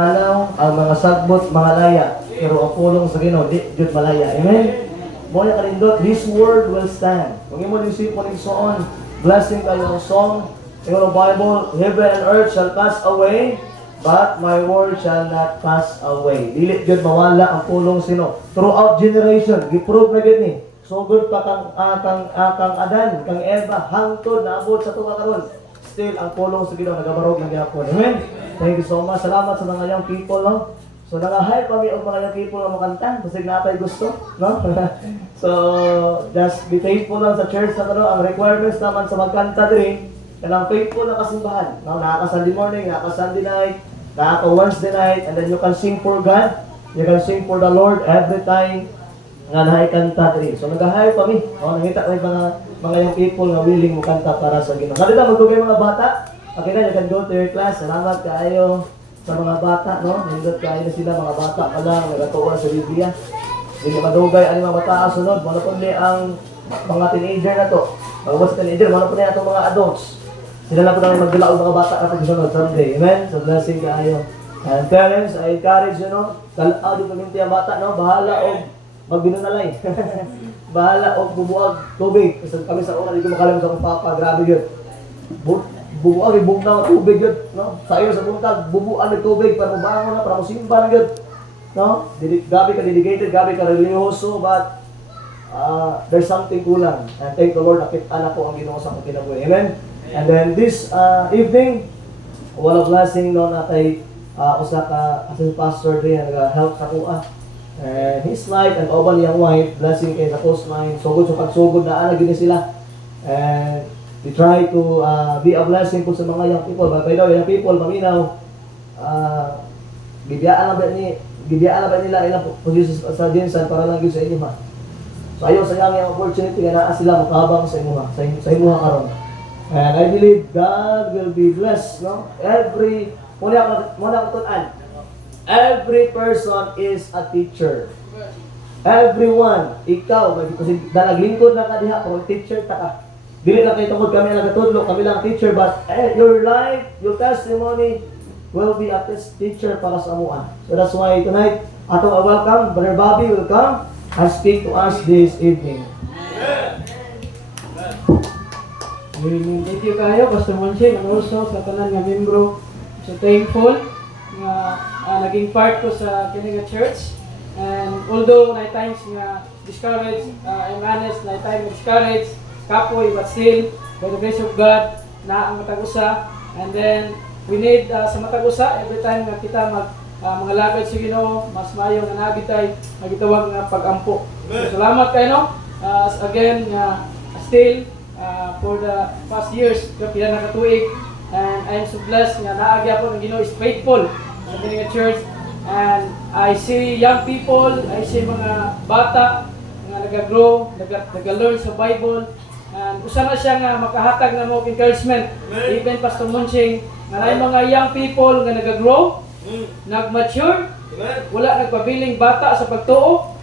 Anaw ang mga sagbot malaya, pero ang pulong sa Ginoo di jud malaya. Amen. Mo na kanindot, this word will stand. Kung imo disipon ning soon, blessing kayo ang song. Imo Bible, heaven and earth shall pass away, but my word shall not pass away. Dili jud mawala ang pulong sino. Throughout generation, giprove na gid ni. So good pa kang Adan, kang Eva, hangtod naabot sa tuwa karon. Still ang pulong sa Ginoo nagabarog lang gyapon. Amen. Thank you so much. Salamat sa mga young people, no? So, naka-hype kami ang mga young people na makanta. Kasi natay gusto, no? So, just be faithful lang sa church na ano. Ang requirements naman sa magkanta din, kanang faithful na kasimbahan. No? Nakaka-Sunday morning, nakaka-Sunday night, nakaka-Wednesday night, and then you can sing for God. You can sing for the Lord every time nga naikanta din. So, nag-hype kami. No? Nakita ko yung mga young people na willing mo kanta para sa Ginoo. Sabi na, magtugay mga bata. Okay na, you can go to your class. Salamat kayo sa mga bata, no? Nindot kayo na sila, mga bata pa lang, nagatuwa sa Biblia. Hindi madugay, ano mga bata sunod. Mano po ang mga teenager na to. Mga teenager, mano po itong mga adults. Sila na po namin magdala mga bata na pagsunod someday. Amen? So blessing kayo. And parents, I encourage you, no? Talaw di paminti ang bata, no? Bahala o magbinunalay. Bahala o bubuag tubig. Kasi kami sa una, dito makalam sa akong papa. Grabe yun. Bubuan, ibong na tubig yun, no? Sa iyo sa buntag, bubuan ng tubig para mabangon na, para masimba na yun, no? Gabi ka dedicated, gabi ka religyoso, but there's something kulang. And thank the Lord, nakita na po ang Ginoo sa akong kinabuhi. Amen? And then this evening, wala blessing no natay usa ka assistant pastor din nag-help sa kuha. And his life and oban niyang wife, blessing kay sa coastline, sugod sa pagsugod na ana gini sila. And we try to be a blessing po sa mga young people. By the way, young people, maminaw, bibiyaan na ba nila ilang positions sa Jensen para lang yun sa inyo ha. So ayaw sayang yung opportunity na naa sila makabang sa inyo ha, sa inyo ha karon. And I believe God will be blessed, no? Every person is a teacher. Everyone, ikaw, kasi dalaglingkod na ka diha, kung teacher ta ka. Dili na kayo tungkol kami lang katudlo, kami lang teacher, but your life, your testimony will be a teacher para sa amuan. So that's why tonight, atong welcome, Brother Bobby will come and speak to us this evening. Thank you kayo, Pastor Moncheng, and also sa tanan nga membro. So thankful nga naging part ko sa Kiniga Church. And although na times nga discouraged, I'm honest, na time discouraged, kapoy, but still, by the grace of God, na ang matag-usa. And then, we need sa matag-usa, every time nga kita mga lagad sa Ginoo, mas mayo nga nabitay, magitawag nga pag-ampo. So, salamat kayo, no? Again, still, for the past years, pila nakatuig, and I am so blessed nga naagya po ng Ginoo is faithful sa Kiniga Church. And I see young people, I see mga bata, nga nag-grow, nag-learn sa Bible. And usa na siya nga makahatag na mo encouragement. Even Pastor Moncheng, nga na mga young people nga nag-grow, nag-mature, wala nagpabiling bata sa pagtuo.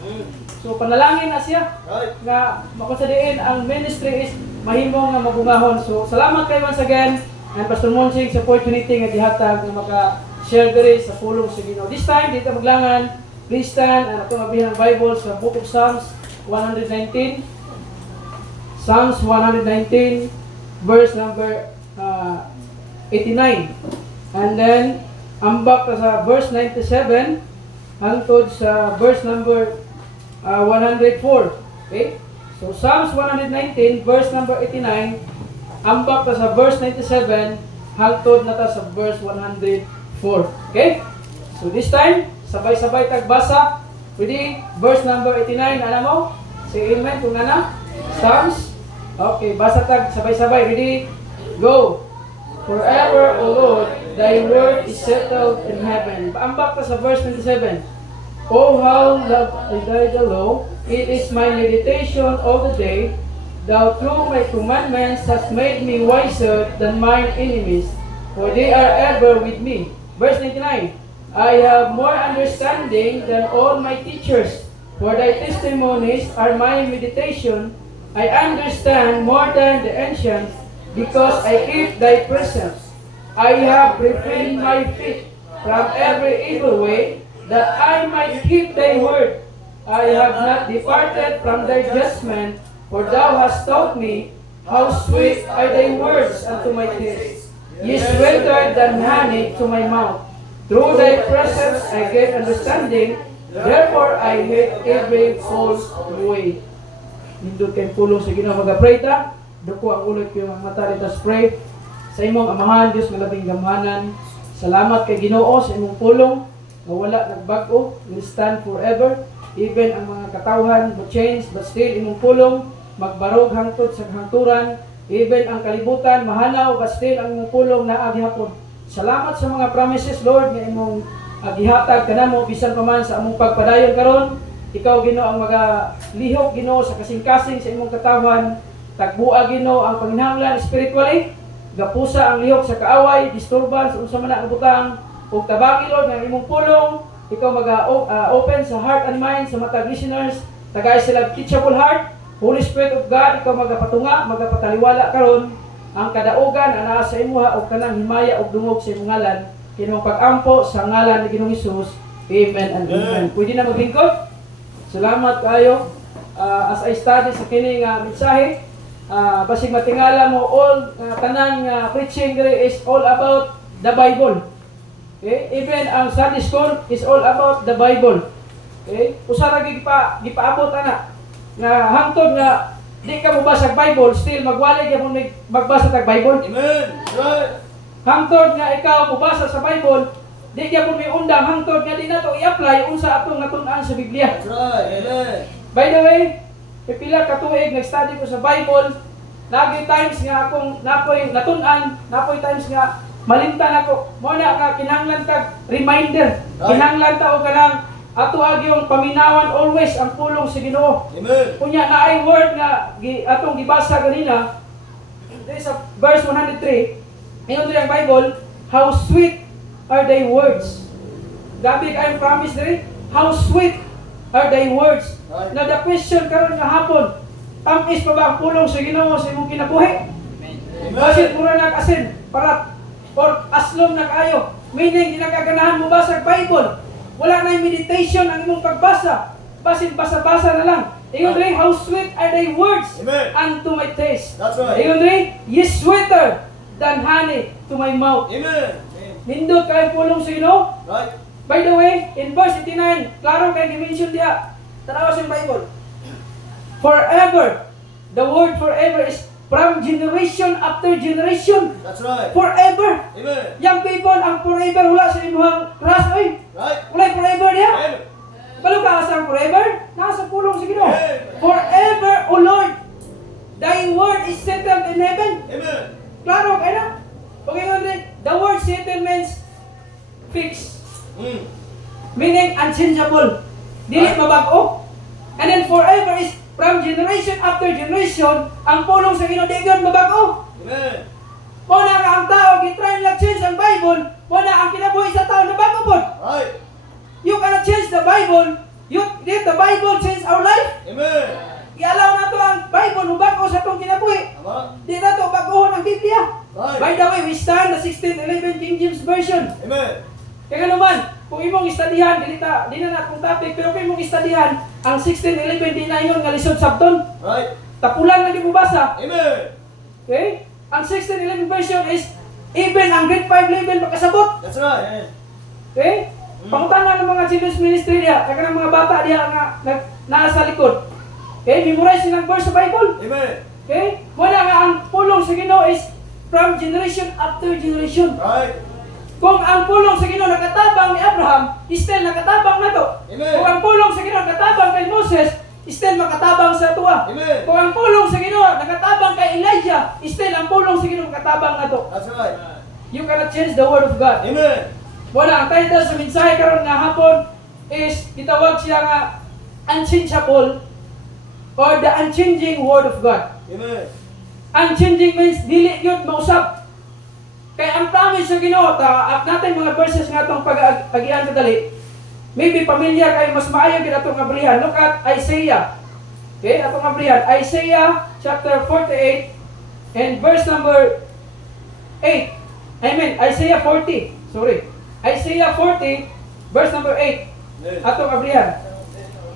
So panalangin na siya nga makonsadiin ang ministry is mahimo nga mabungahon. So salamat kayo once again, and Pastor Moncheng sa opportunity nga gihatag nga maka-share diri sa pulong sa Ginoo. This time dito maglangan, please stand and atong abihang Bible sa Book of Psalms 119. Psalms 119, verse number 89. And then, ambak sa verse 97, hangtod sa verse number 104. Okay? So, Psalms 119, verse number 89, ambak sa verse 97, hangtod na ta sa verse 104. Okay? So, this time, sabay-sabay tagbasa. Ready? Verse number 89, ano mo? Say amen kung nana. Psalms. Okay, basa tag sabay-sabay. Ready? Go! Forever, O Lord, Thy word is settled in heaven. Paambak ta sa verse 27. Oh, how love I the law. It is my meditation all the day. Thou through my commandments hast made me wiser than mine enemies, for they are ever with me. Verse 99. I have more understanding than all my teachers, for thy testimonies are my meditation. I understand more than the ancients, because I keep thy precepts. I have refrained my feet from every evil way, that I might keep thy word. I have not departed from thy judgment, for thou hast taught me how sweet are thy words unto my taste. Ye sweeter than honey to my mouth. Through thy precepts I get understanding, therefore I hate every false way. Nindot kay pulong sa Ginoo, mag-pray ta. Duko ang ulo ko ang mata dito, pray. Sa imong amahan, Dios nga labing gamhanan. Salamat kay Ginoo sa imong pulong nga wala nagbag-o, will stand forever. Even ang mga katawhan will change, but still imong pulong magbarog hangtod sa hangturan. Even ang kalibutan mahanaw, but still ang imong pulong naa gihapon. Salamat sa mga promises, Lord, nga imong gihatag kanamo bisan pa man sa among pagpadayon karon. Ikaw Ginoo ang magalihok Ginoo sa kasing-kasing sa imong katawhan. Tagbua Ginoo ang panginahanglan spiritually. Gapusa ang lihok sa kaaway, disturbance unsa man ang butang ug tabaki Lord nga imong pulong. Ikaw open sa heart and mind sa matag listeners. Tagay sila teachable heart. Holy Spirit of God, ikaw magapatunga, magapataliwala karon ang kadaugan ana sa imuha ug kanang himaya ug dungog sa imong ngalan. Kinong pag-ampo sa ngalan ni Ginoong Hesus. Amen and amen. Pwede na maglingkod. Salamat kayo. As I study sa kini nga mensahe, basig matingala mo all tanan nga preaching diri is all about the Bible. Okay? Even ang Sunday school is all about the Bible. Okay? Usa ra gipaabot ana nga hangtod nga di ka mobasa og Bible, still magwali gyud mo magbasa tag Bible. Amen. Right. Hangtod nga ikaw mobasa sa Bible, di gyud mo may undang hangtod nga di nato i-apply unsa atong natun-an sa Biblia. That's right. Amen. By the way, pipila ka tuig nag-study ko sa Bible, lagi times nga akong napoy natun-an, napoy times nga malimtan ako. Mo na ka kinahanglan tag reminder. Kinahanglan ta og kanang ato agyong paminawan always ang pulong sa Ginoo. Amen. Kunya naay word nga atong gibasa kanina. There is a verse 103. Ingon diri ang Bible, how sweet are thy words. Gabi kayong promise diri, how sweet are thy words. Right. Na the question karon nga hapon, tamis pa ba ang pulong sa Ginoo sa imong kinabuhi? Basit mura nag-asin para or aslom na kayo. Meaning ginagaganahan mo ba sa Bible? Wala na yung meditation ang imong pagbasa. Basit basa-basa na lang. Ingon diri, how sweet are thy words Amen. unto my taste. That's right. Ingon diri, yes sweeter than honey to my mouth. Amen. Nindot kayo pulong sa Ginoo. Right. By the way, in verse 89, klaro kay gi-mention diha. Tanawa sa Bible. Forever. The word forever is from generation after generation. That's right. Forever. Amen. Young people, ang forever wala sa imuhang ras oy. Right. Wala forever diha. Amen. Balo ka sa forever? Nasa pulong sa Ginoo. Amen. Forever, O Lord, thy word is settled in heaven. Amen. Klaro kay na. Okay nga din, the word settled means fixed. Meaning unchangeable. Dili mabago. And then forever is from generation after generation, ang pulong sa Ginoo di gyud mabago. Amen. Mo na nga ang tao gitry nila change ang Bible, mo na ang kinabuhi sa tao na bago pod. Right. You cannot change the Bible. Let the Bible change our life. Amen. I-allow na to ang Bible mabago sa atong kinabuhi. Tama. Di na to baguhon ang Biblia. Right. By the way, we stand the 1611 King James Version. Amen. Kaya naman, kung imong istadihan, di na akong topic, pero kung imong istadihan, ang 1611 di na yun nga lisod sabton. Right. Tapulan lagi mo basa. Amen. Okay? Ang 1611 version is even ang grade 5 level makasabot. That's right. Okay? Pangutangan ng mga children's ministry diya, kaya ng mga bata diya nga nasa likod. Okay? Memorize nilang verse sa Bible. Amen. Okay? Muna nga ang pulong sa Ginoo is from generation after generation. Right. Kung ang pulong sa Ginoo nakatabang ni Abraham, still nakatabang na to. Amen. Kung ang pulong sa Ginoo nakatabang kay Moses, still makatabang sa tuwa. Amen. Kung ang pulong sa Ginoo nakatabang kay Elijah, still ang pulong sa Ginoo nakatabang na to. That's right. You cannot change the word of God. Amen. Wala, ang title sa mensahe karon nga hapon is gitawag siya nga unchangeable or the unchanging word of God. Amen. Unchanging means dili gyud mausap. Kay ang promise sa Ginoo ta natin mga verses nga atong pag-agian kadali. Maybe familiar kayo, mas maayo gid atong abrihan. Look at Isaiah. Okay, atong abrihan Isaiah chapter 48 and verse number 8. Isaiah 40. Sorry. Isaiah 40, verse number 8. Amen. Atong abrihan.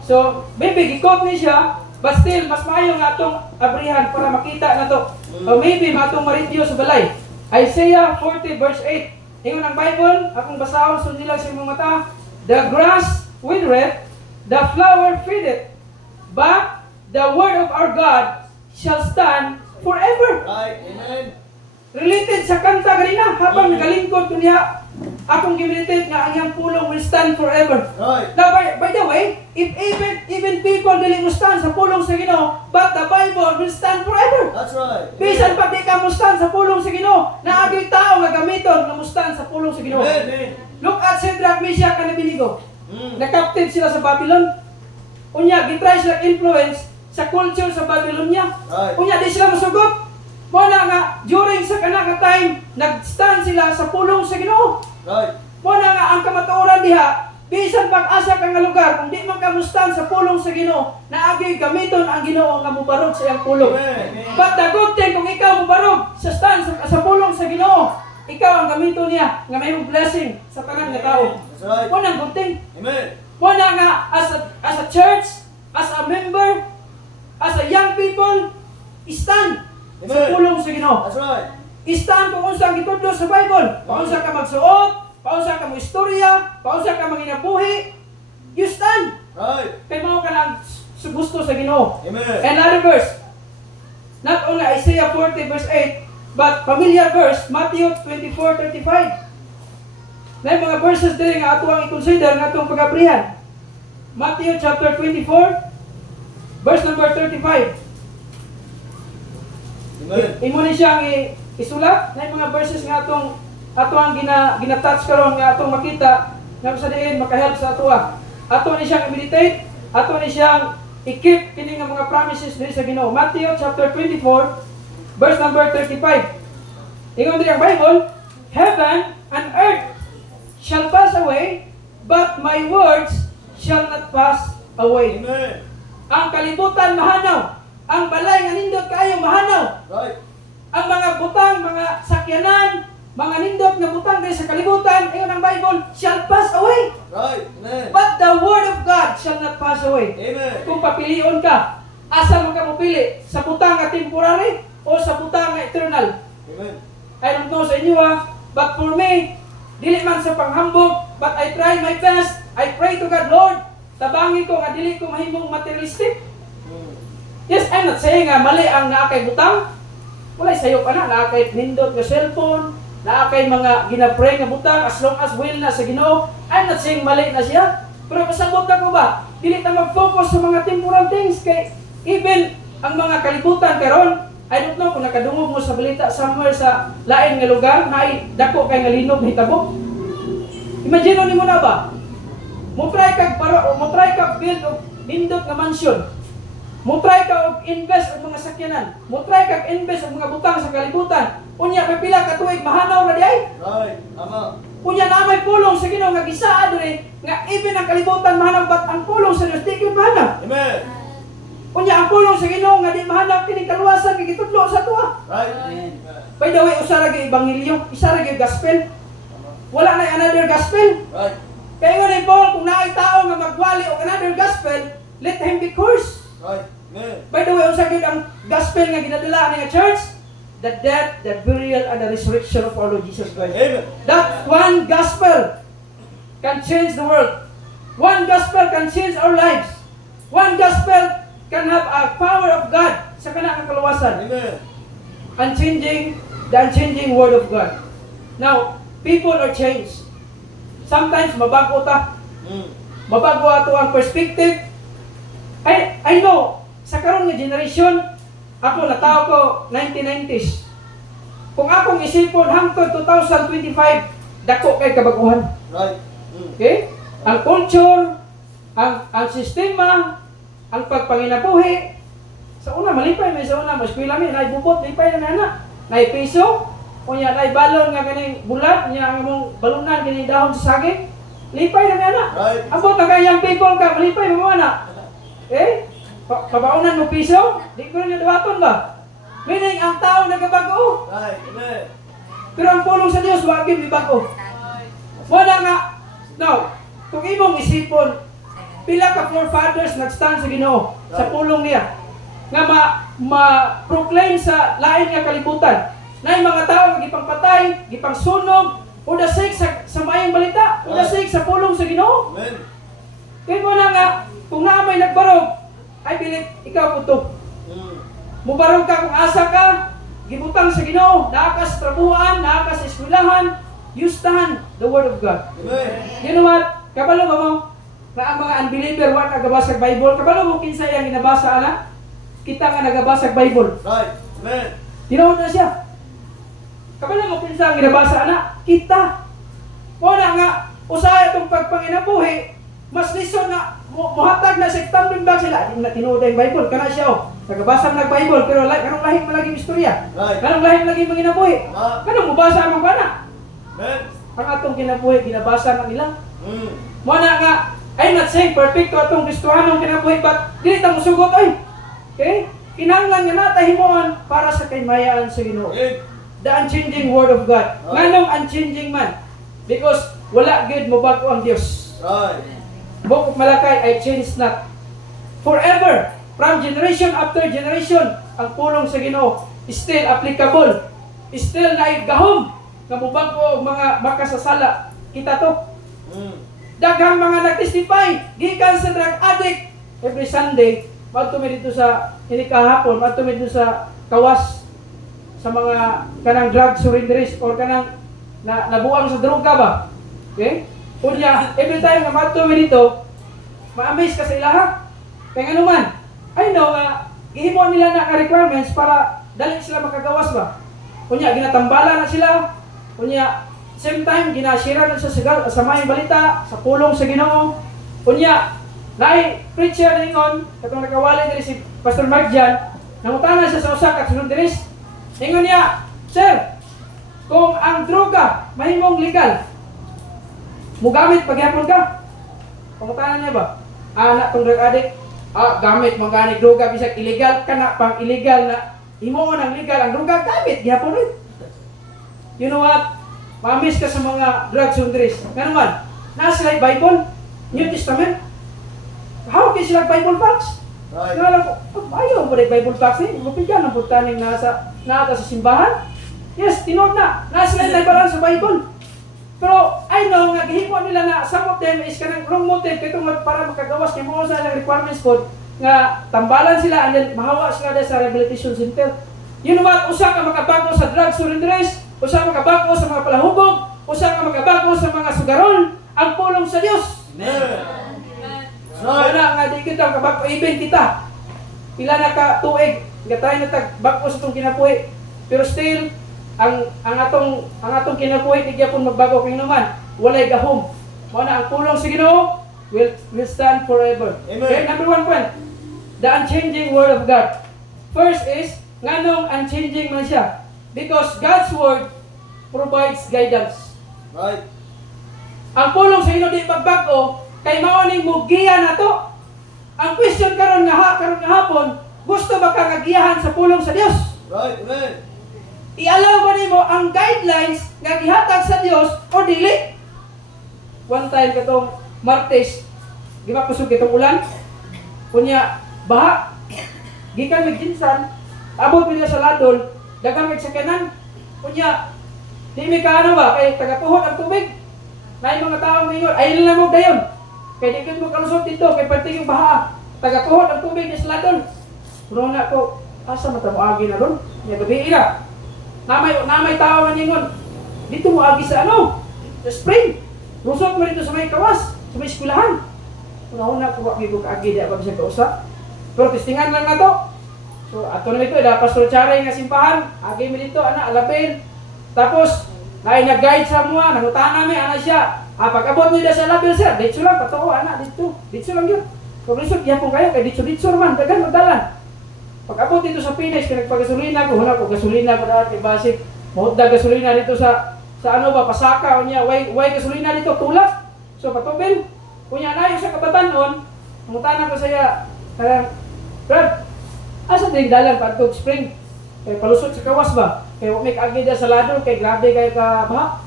So, maybe gikot ni siya, but still, mas maayo nga atong abrihan para makita na to. O maybe, matong ma-review sa balay. Isaiah 40, verse 8. Ingon ang Bible, akong basahon, sundin lang sa imong mata. The grass withereth, the flower fadeth, but the word of our God shall stand forever. Right. Amen. Related sa kanta ganina, habang nagalingkod ko niya, akong gimilitate nga ang iyang pulong will stand forever. Right. Now, by the way, if even people dili mo stand sa pulong sa Ginoo, but the Bible will stand forever. That's right. Bisan pa di ka mo stand sa pulong sa Ginoo, naagay tao nga gamiton nga mo stand sa pulong sa Ginoo. Amen. Look at Shadrach, Meshach, and Abednego. Mm. Na-captive sila sa Babylon. Unya, gitry sila influence sa culture sa Babylonia. Right. Unya, di sila masugot. Muna nga, during sa kanang time, nag-stand sila sa pulong sa Ginoo. Right. Muna nga, ang kamatuoran diha, bisan pag-asa ka nga lugar, kung di man ka mustan sa pulong sa Ginoo, naagi gamiton ang Ginoo nga mubarog sa iyang pulong. Amen. But the good thing, kung ikaw mubarog sa stand sa pulong sa Ginoo, ikaw ang gamiton niya nga may blessing sa tanan nga tao. That's right. Muna ang good thing. Amen. Muna nga, as a church, as a member, as a young people, stand sa Amen. pulong sa Ginoo. That's right. Stand kung unsa ang gitudlo sa Bible. Paunsa ka magsuot, paunsa ka mo istorya, paunsa ka manginabuhi. You stand. Right. Kay mao ka lang gusto sa Ginoo. Amen. Another verse. Not only Isaiah 40 verse 8, but familiar verse, Matthew 24:35. May mga verses din nga ato ang i-consider nga atong pag-abrihan. Matthew chapter 24, verse number 35. Amen. Imo ni siyang isulat na mga verses nga atong ang gina-touch karon nga atong makita nga sa diin makahelp sa atoa. Ato ni siyang i-meditate, ato ni siyang i-keep kini nga mga promises diri sa Ginoo. Matthew chapter 24 verse number 35. Ingon diri ang Bible, heaven and earth shall pass away, but my words shall not pass away. Amen. Ang kalibutan mahanaw, ang balay nga nindot kaayo mahanaw. Right. Ang mga butang, mga sakyanan, mga nindot nga butang diri sa kalibutan, ingon ang Bible, shall pass away. Right. Amen. But the word of God shall not pass away. Amen. Kung papilion ka, asa mo ka mapili? Sa butang nga temporary o sa butang nga eternal? Amen. I don't know sa inyo but for me, dili man sa panghambog, but I try my best. I pray to God, Lord, tabangi ko nga dili ko mahimong materialistic. Mm. Yes, I'm not saying nga mali ang naakay butang. Walay sayo pa na, naakay nindot nga cellphone, naakay mga ginapray nga butang as long as will na sa Ginoo. I'm not saying mali na siya. Pero pasabot ka ko ba? Dili ta mag-focus sa mga temporal things kay even ang mga kalibutan karon, I don't know kung nakadungog mo sa balita somewhere sa lain nga lugar na dako kay nga linog hitabo. Imagine mo na ba? Mo try kag build og nindot nga mansion. Mo try ka og invest og mga sakyanan. Mo try kag invest og mga butang sa kalibutan. Unya may pila ka tuig mahanaw na diay. Right. Tama. Unya na may pulong sa Ginoo nga gisaa diri nga even ang kalibutan mahanaw but ang pulong sa Dios di gyud mahanaw. Amen. Unya ang pulong sa Ginoo nga di mahanaw kini kaluwasan kay gitudlo sa tuwa. Right. By the way, usa ra gyud ebanghelyo, isa ra gyud gospel. Wala na another gospel. Right. Kaya nga ni Paul, kung naay tao nga magwali og another gospel, let him be cursed. Right. Amen. By the way, unsa gyud ang gospel nga ginadala ni nga church? The death, the burial, and the resurrection of our Lord Jesus Christ. Amen. That one gospel can change the world. One gospel can change our lives. One gospel can have a power of God sa kanang kaluwasan. Amen. The unchanging word of God. Now, people are changed. Sometimes mabago ta. Mm. Mabago ato ang perspective. I know, sa karon nga generation, ako natao ko 1990s. Kung akong isipon hangtod 2025, dako kay kabaguhan. Right. Mm. Okay? Ang culture, ang sistema, ang pagpanginabuhi. Sa una, malipay may sa una, mas pila may naibubot, lipay na nana. Naipiso, o niya, balon nga kaning bulat, niya ang mong balunan, kaning dahon sa saging. Lipay na nana. Right. Abot na kayang people ka, malipay mo na. Eh? Kabaunan mo piso? Di ko rin dawaton ba? Meaning, ang tao nagabago. Right. Amen. Pero ang pulong sa Diyos, wag yun may bago. That's Wala nga. Now, kung imong isipon, pila ka forefathers nagstand sa Ginoo sa pulong niya nga ma-proclaim sa lain nga kalibutan na yung mga tao nga gipangpatay, gipangsunog, o the sake sa mayang balita, o the sake sa pulong sa Ginoo. Amen. Kaya mo na nga, kung na may nagbarog, I believe, ikaw po to. Mubarog ka kung asa ka, gibutang sa Ginoo, naa ka sa trabuhan, naa ka sa eskwelahan, you stand the Word of God. Amen. You know what? Kabalo ba mo? Na ang mga unbeliever, wa nagabasa sa Bible, kabalo mo kinsa yung ginabasa, ana? Kita nga nagabasa sa Bible. Right. Amen. Tinood na siya. Kabalo mo kinsa ang ginabasa, ana? Kita. Muna nga, usaya itong pagpanginabuhi, mas lison na, muhatag na sa tumbling bag sila. Hindi na tinuod yung Bible, kana siya o. Nagabasa na Bible, pero kanong lahing malaging istorya. Right. Kanong lahing malaging manginabuhi. Ah. Kanong mubasa ang mga Amen. ang atong kinabuhi, ginabasa na nila. Mm. Muna nga, I'm not saying perfecto atong Kristohanong kinabuhi, but dili ta musugot ay. Okay? Kinahanglan nga natahimuan para sa kaymayaan sa Ginoo. Amen. The unchanging Word of God. Oh. Nganong unchanging man? Because wala gid mobago ang Dios. Right. Book of Malakay, I change not. Forever, from generation after generation, ang pulong sa Ginoo still applicable. Still naigahom nga mobago ang mga makasasala. Kita to. Mm. Daghang mga nag-testify, gikan sa drug addict. Every Sunday, magtumi dito sa kahapon, magtumi dito sa kawas sa mga kanang drug surrenderies or kanang nabuang sa droga ba? Okay? Unya, every time nga magtumi dito, ma-amaze ka sa ilaha. Kaya nga naman, I know nga, gihimo nila na requirements para dali sila makagawas ba? Unya, ginatambala na sila. Unya, same time, ginasira na sa mayang balita, sa pulong sa Ginoo. Unya, naay preacher ningon, katong nakawali diri si Pastor Mark Jan, nangutana siya sa usa ka sunundiris. Ningon niya, Sir, kung ang droga mahimong legal, mugamit pagyapon ka. Pangutana niya ba? Anak tong drug addict, gamit maganig droga bisag illegal kana pang illegal na himo ang legal ang droga gamit gyapon rin. You know what? Mamis ka sa mga drug surrenderies. Nga naman, nasa sila Bible, New Testament. How can sila Bible facts? Right. Kaya lang ko, ayaw mo rin Bible facts eh. Mapigyan ang putaning nasa sa simbahan. Yes, tinood na. Nasa sila taybaran sa Bible. Pero I know nga, gihimo nila na some of them is kanang wrong motive kaya tungod para makagawas kaya mo sa requirements code nga tambalan sila and then mahawa sila sa rehabilitation center. You know what? Usa ka makabago sa drug surrenderies, usa ka makabago sa mga palahubog, usa ka makabago sa mga sugaron, ang pulong sa Dios. Amen. Wala nga di kita makabago, even kita. Pila na ka tuig, nga tayo na tagbago sa itong kinapuhi. Pero still, ang atong kinabuhi di gyapon magbago kay naman walay gahom. Mao na ang pulong sa Ginoo will stand forever. Amen. Okay, number 1 point. The unchanging Word of God. First is nganong unchanging man siya? Because God's Word provides guidance. Right. Ang pulong sa Ginoo di magbago kay mao ning mugiya nato. Ang question karon nga hapon, gusto ba ka gagiyahan sa pulong sa Dios? Right. Amen. I-allow ba nimo ang guidelines nga gihatag sa Dios o dili? One time katong Martes, di ba kusog kitong ulan? Kunya, baha. Gikan mig ginsan, abot mi sa ladol, daghang mig sakyanan. Kunya, di mi kaano ba kay tagapuhon ang tubig. Nay mga tawo ngayon, ay nila mo dayon. Kay di mo kalusot dito kay perting yung baha. Tagapuhon ang tubig sa ladol. Pero na ko, asa mata mo agi na ron? Nya gabi ira. Namay tao man ningon. Dito mo agi sa sa spring. Rusot mo dito sa may kawas, sa may eskwelahan. Una ko agi ko kaagi di ba sa kausa. Pero testingan lang na to. So ato na ito ida Pastor Charay nga simbahan, agi mi dito ana alabin. Tapos naay nag-guide sa mga, nangutana mi ana siya. Pag-abot niyo sa labil sir, dito lang patoo ana dito. Dito lang yun. Kung lisod gyapon kayo kay dito man dagan madalan. Pag-abot dito sa finish, kaya nagpagasolina ko, huna ko gasolina ko dati, basic, mahutda gasolina dito sa pasaka, o niya, way gasolina dito, tulak. So, patubil. Kunya na yung sa kabatanon, mangutanan ko saya, Brad, asa din dalan pagtog spring? Kaya palusot sa kawas ba? Kaya may kaagid sa ladol, kaya grabe kayo ka baha.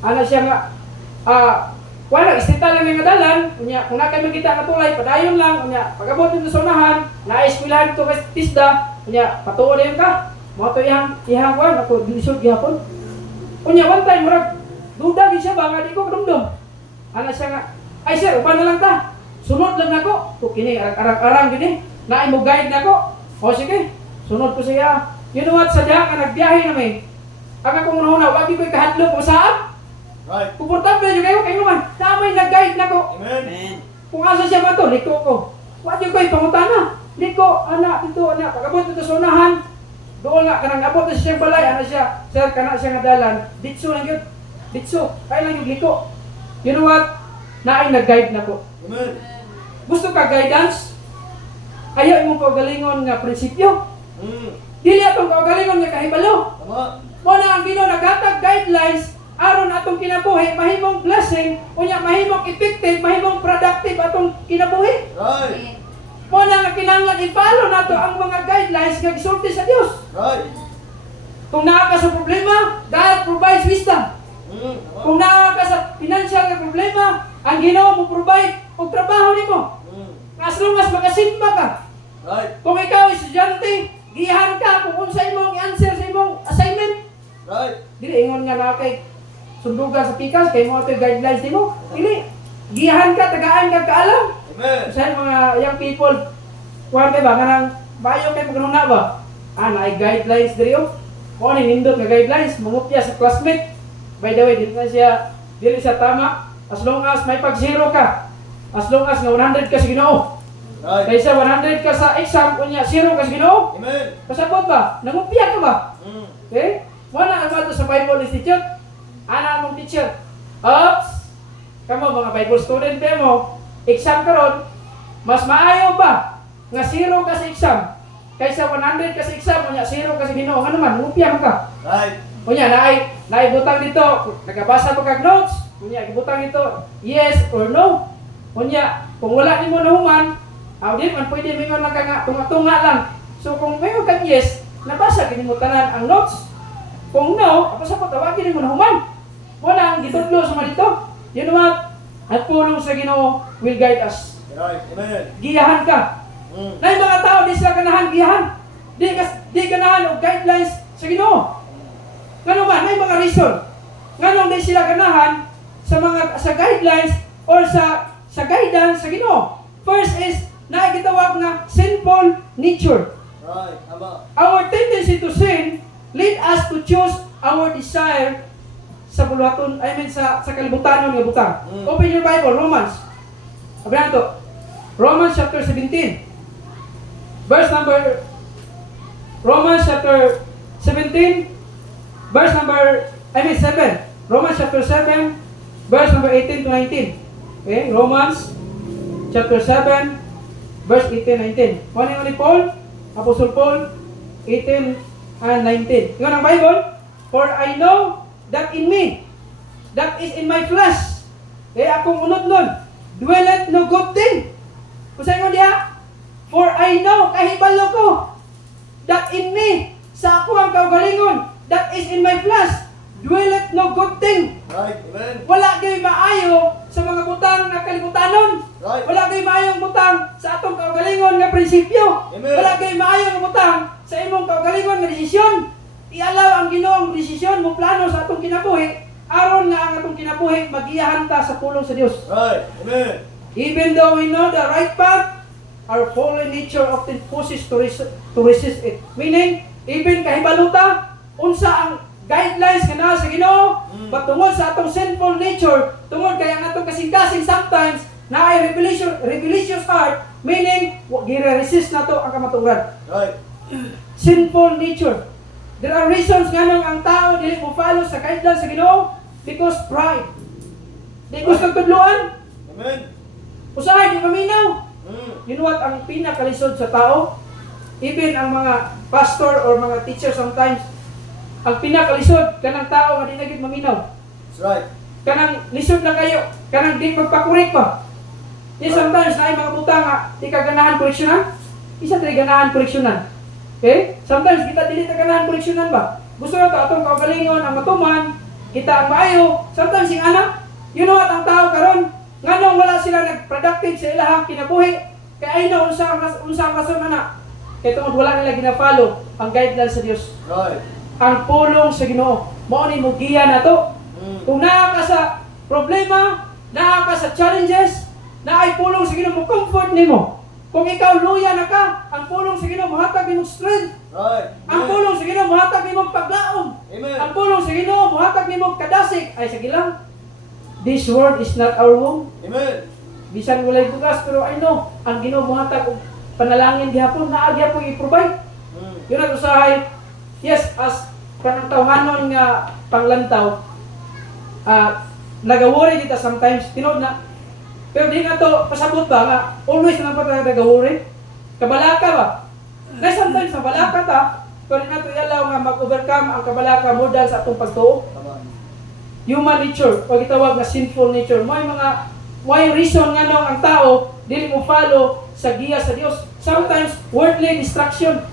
Ana siya nga, wala, istita lang yung dalan, unya, kung na kami kita katulay, padayon lang, unya, pagabot nito sa unahan, na-eskwelahan ito kay tisda, unya, patuon na yun ka, mga to ihang kwan, ako dilisod gihapon. Unya, one time, murag, duda din siya ba, nga di ko kadumdum. Ano siya nga, ay sir, upan na lang ta, sunod lang ako, kung kini, arang-arang gini, na mo guide na ako, o sige, sunod ko siya. You know what, sadya ka nagbiyahe namin, ang akong unahuna, wag di ko'y kahadlok kung saan, Right. komportable yung kayo naman, na may nag-guide na ko. Amen. Kung asa siya ba to, liko ko. Wag yung ko'y pangutana. Liko, anak, dito, anak, pag-abot dito sa unahan, doon nga, kanang abot na siyang balay, ano siya, sir, kana siya nga dalan, ditso lang yun, ditso, kaya lang yung liko. You know what? Naay nag-guide na ko. Amen. Gusto ka guidance? Ayaw imong kaugalingon nga prinsipyo. Dili atong kaugalingon nga kahibalo. Tama. Mo na ang Ginoo naghatag guidelines aron atong kinabuhi mahimong blessing, unya mahimong effective, mahimong productive atong kinabuhi. Right. Mo na nga kinahanglan i-follow nato ang mga guidelines nga gisulti sa Dios. Right. Kung naa ka sa problema, God provides wisdom. Tama. Kung naa ka sa financial nga problema, ang Ginoo mo provide og trabaho nimo. As long as makasimba ka. Right. Kung ikaw ay estudyante, gihan ka kung unsa imong i-answer sa imong assignment. Right. Dili ingon nga na kay sundugan sa pikas kay mo ato guidelines nimo. Dili gihan ka, tagaan ka kaalam. Amen. Sa mga young people, kuwan ba kanang bayo kay pagkanuna ba? Ay guidelines diri oh. Mo ni nindot nga guidelines mangupya sa classmate. By the way, dili siya tama as long as may pag-zero ka. As long as nga 100 ka sa Ginoo. Right. Kaysa 100 ka sa exam unya 0 ka sa Ginoo. Amen. Pasabot ba? Nangupya ka ba? Okay? Wala ang ato sa Bible Institute. Ana mong teacher. Oops! Kamo mga Bible student ba mo? Exam karon, mas maayo ba nga 0 ka sa exam kaysa 100 ka sa exam unya 0 ka sa Ginoo? Ano man, ngupya ka. Right. Unya naay butang dito, nagabasa ko kag notes. Unya gibutang dito, yes or no. Unya kung wala nimo nahuman, di man pwede mingon lang ka nga tunga-tunga lang. So kung mayo kag yes, nabasa gid mo tanan ang notes. Kung no, apa sa patawagin mo nahuman. Wala ang gitudlo sa dito. You know what? At pulong sa Ginoo will guide us. Right. Amen. Giyahan ka. Nay mga tao di sila ganahan giyahan. Di ganahan og guidelines sa Ginoo. Ngano ba may mga reason? Nganong di sila ganahan sa guidelines or sa guidance sa Ginoo? First is na gitawag nga sinful nature. Right. Tama. Our tendency to sin lead us to choose our desire sa buluhaton, sa kalibutanon nga butang. Open your Bible, Romans. Sabi na ito, Romans chapter 17. Romans chapter 17, verse number, 7. Romans chapter 7, verse number 18 to 19. Okay, Romans chapter 7, verse 18-19. Ano ni Paul? Apostle Paul, 18 and 19. Yun ang Bible. For I know that in me, that is in my flesh, akong unod nun, dwelleth no good thing. Kung sa'yo diya, for I know, kahibalo ko, that in me, sa ako ang kaugalingon, that is in my flesh, dwelleth no good thing. Right. Amen. Wala kayo maayo sa mga butang na kalibutanon. Right. Wala kayo maayong butang sa atong kaugalingon nga prinsipyo. Amen. Wala kayo maayong butang sa imong kaugalingon nga desisyon. Ialaw ang Ginoo ang desisyon mo plano sa atong kinabuhi aron nga ang atong kinabuhi magiyahan ta sa pulong sa Dios. Right. Amen. Even though we know the right path, our fallen nature often pushes to resist it. Meaning, even kahibaluta, unsa ang guidelines nga naa sa Ginoo, patungod sa atong sinful nature, tungod kay ang atong kasing-kasing sometimes na ay rebellious heart, meaning gire-resist nato ang kamatuoran. Right. Sinful nature. There are reasons nga nung ang tao dili mo follow sa guidelines sa Ginoo because pride. Di gusto tudloan. Amen. Usahay di maminaw. You know what ang pinakalisod sa tao? Even ang mga pastor or mga teacher sometimes, ang pinakalisod kanang tao nga di na gid maminaw. That's right. Kanang lisod na kayo, kanang di magpakurik pa. Di sometimes na mga butang nga di ka ganahan koreksyonan. Isa dili ganahan koreksyonan. Okay? Sometimes kita dili ta ganahan koreksyonan ba? Gusto na to atong kaugalingon ang matuman, kita ang maayo. Sometimes sing anak You know what ang tao karon? Nganong wala sila nag-productive sa ilahang kinabuhi? Kaya ay na unsa ang rason na. Kaya tungod wala nila gina-follow ang guidelines sa Dios. Right. Ang pulong sa Ginoo. Mao ni mo giya na to. Kung naa ka sa problema, naa ka sa challenges, naay pulong sa Ginoo mo comfort nimo. Kung ikaw luya na ka, ang pulong sa Ginoo mohatag nimo strength. Right. Ang pulong sa Ginoo mohatag nimo paglaom. Amen. Ang pulong sa Ginoo mohatag nimo kadasig. Ay sige lang. This world is not our home. Amen. Bisan walay bugas pero I know ang Ginoo mohatag og panalangin gihapon naa gyapon i-provide. Yun ang usahay. Yes, as kanang tawhanon nga panglantaw, nagawori kita sometimes, tinod na. Pero di nga to, pasabot ba nga, always na pa tayo nagawori. Kabalaka ba? Na sometimes nabalaka ta, pero di nga to yalaw nga mag-overcome ang kabalaka mo dahil sa atong pagtuo. Tama. Human nature, pag itawag na sinful nature, may reason nga nung ang tao, dili mo follow sa giya sa Dios. Sometimes, worldly distraction.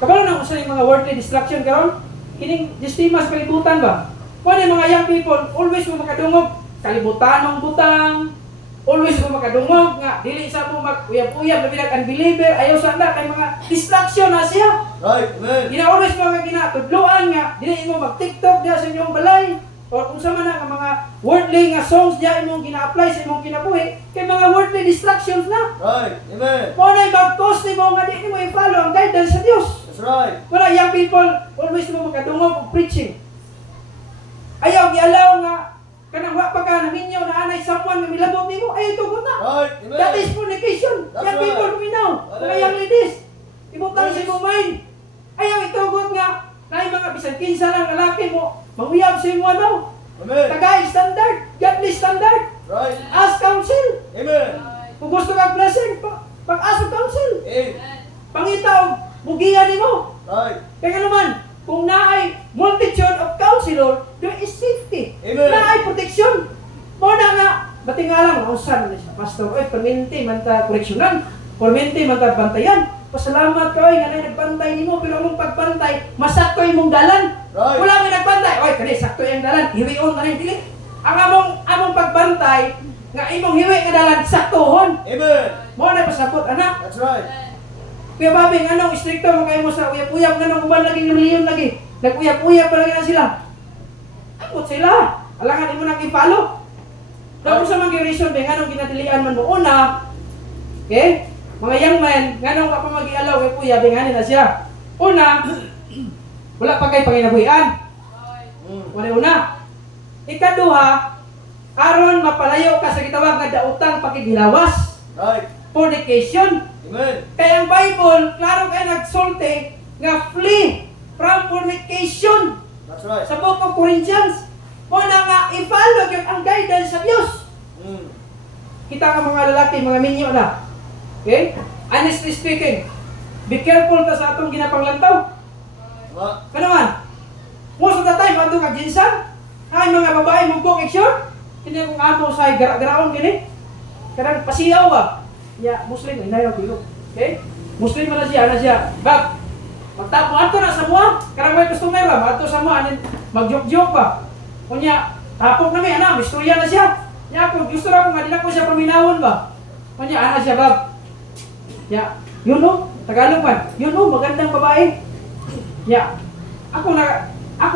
Kabalo na kung saan yung mga worldly distraction karon? Kining distima sa kalibutan ba? Kung yung mga young people, always mo makadungog, kalibutan ng butang, always mo makadungog nga, dili sa mo mag-uyab-uyab, na bilang unbeliever, ayaw sa anda, kay mga distraction na siya. Right. Amen. Always mga ginatudloan nga, dili mo mag-TikTok diya sa inyong balay, o kung sa man ang mga worldly nga songs diya imong gina-apply sa imong kinabuhi, kay mga worldly distractions na. Right. Amen. Mo na mag-post ni mo nga di mo i-follow ang guidance sa Dios. That's right. Wala, young people, always mo makadungog og preaching. Ayaw, gialaw nga, kanang wa pa ka naminyo na anay someone nga milabot nimo, ayaw tugot na. Right. Amen. That is fornication. That's Young right. people, kuminaw. Mga young ladies, ibutang sa imong mind. Ayaw itugot nga, na yung mga bisan kinsa lang lalaki mo, manguyab sa imo ano. Amen. Tagay standard, godly standard. Right. Ask counsel. Amen. Kung gusto kang blessing, pag-ask counsel. Amen. Pangita og bugian nimo. Right. Kaya naman, kung naay multitude of counselor, there is safety. Amen. Naay protection. Mo na nga, batingalang, usan na siya. Pastor, oy, perminti man ta koreksyonan, perminti man ta bantayan. Pasalamat ka, oy, nga na nagbantay nimo, pero among pagbantay, masakto imong dalan. Right. Wala nga nagbantay, oy, kani, sakto yung dalan, hiwion ka rin, dili. Ang among pagbantay, nga imong hiwi nga dalan, saktohon. Amen. Mo na pasabot, anak. That's right. Kaya babing, anong istrikto mo kayo mo sa uyap-uyap, anong uban lagi ng reliyon lagi. Nag-uyap-uyap pa lagi na sila. Akot sila. Alangan mo nang i-follow. Tapos sa mga reason, anong ginatilian man mo una, okay? Mga young men, anong ka pa mag-ialaw kay kuya, binganin na siya. Una, wala pa kay panginabuhian. Wala una. Ikaduha, aron mapalayo ka sa gitawag nga dautang pakigilawas. Right. Fornication. Amen. Kaya ang Bible, klaro kayo nagsulti nga flee from fornication. That's right. Sa book of Corinthians, muna nga i-follow yung ang guidance sa Diyos. Kita nga mga lalaki, mga minyo na. Okay? Honestly speaking, be careful ta sa atong ginapanglantaw. Tama. Ano man? Most of the time, ato ka ginsan, ay mga babae mong book action, hindi kong ato sa gara-garaon gini. Karang pasiyaw ba? Ya, Muslim, hindi na yung okay? Muslim na siya, Bab, magtapo ato na sa mua, karang may customer ba, ato sa mua, mag-joke-joke ba? Kunya, tapok na may, istorya na siya. Ya, kung gusto na kung madila ko siya paminawon ba? Kunya, siya, Bab. Ya, yun no, Tagalog man, yun no, magandang babae. Ya, ako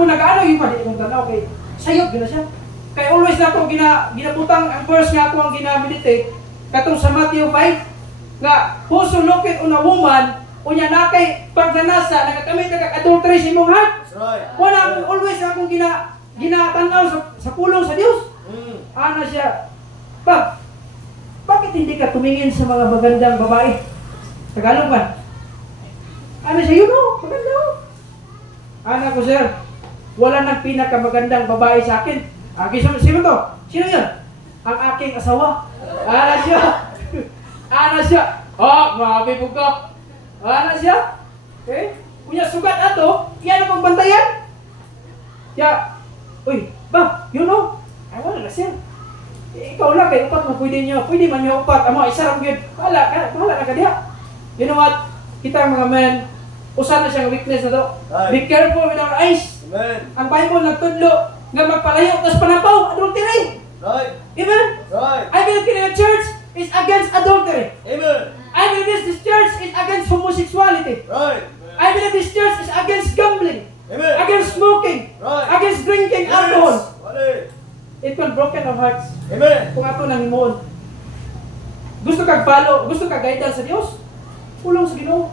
nag-ano yung pwede kong tanaw kay sayop, gina siya. Kaya always na itong ginabutang ang verse nga ako ang ginameditate, katong sa Matthew 5, nga, whoso looketh on a woman, unya na kay pagnanasa, nagakamit na adultery sa imong heart. That's right. Wala, always akong ginatanaw sa pulong sa Diyos. Ana siya, bakit hindi ka tumingin sa mga magandang babae? Tagalog man. Ano siya, yun o, maganda o. Ana ko, sir, wala nang pinakamagandang babae sa akin. Sino to? Sino yan? Ang aking asawa. Ana siya. Ana siya. Grabe po ka. Ana siya. Okay? Kunya sugat ato, yan ang pagbantayan. Kaya, uy, yun o. Ay, wala na sir. Ikaw lang, kay upat mo, pwede man nyo upat. Amo, isa ram yun. Bahala na ka diha. You know what? Kita mga men, usan na siyang weakness na to. Right. Be careful with our eyes. Amen. Ang Bible nagtudlo nga magpalayo tas panapaw, adultery. Right. Amen? Right. I believe Kinega Church is against adultery. Amen. I believe this church is against homosexuality. Right. I believe this church is against gambling, Amen. against smoking, Right. against drinking Yes. alcohol. Wali. It will broken our hearts. Amen. Kung ato nang himuon. Gusto kag follow, gusto kag guidance sa Dios. Pulong sa Ginoo.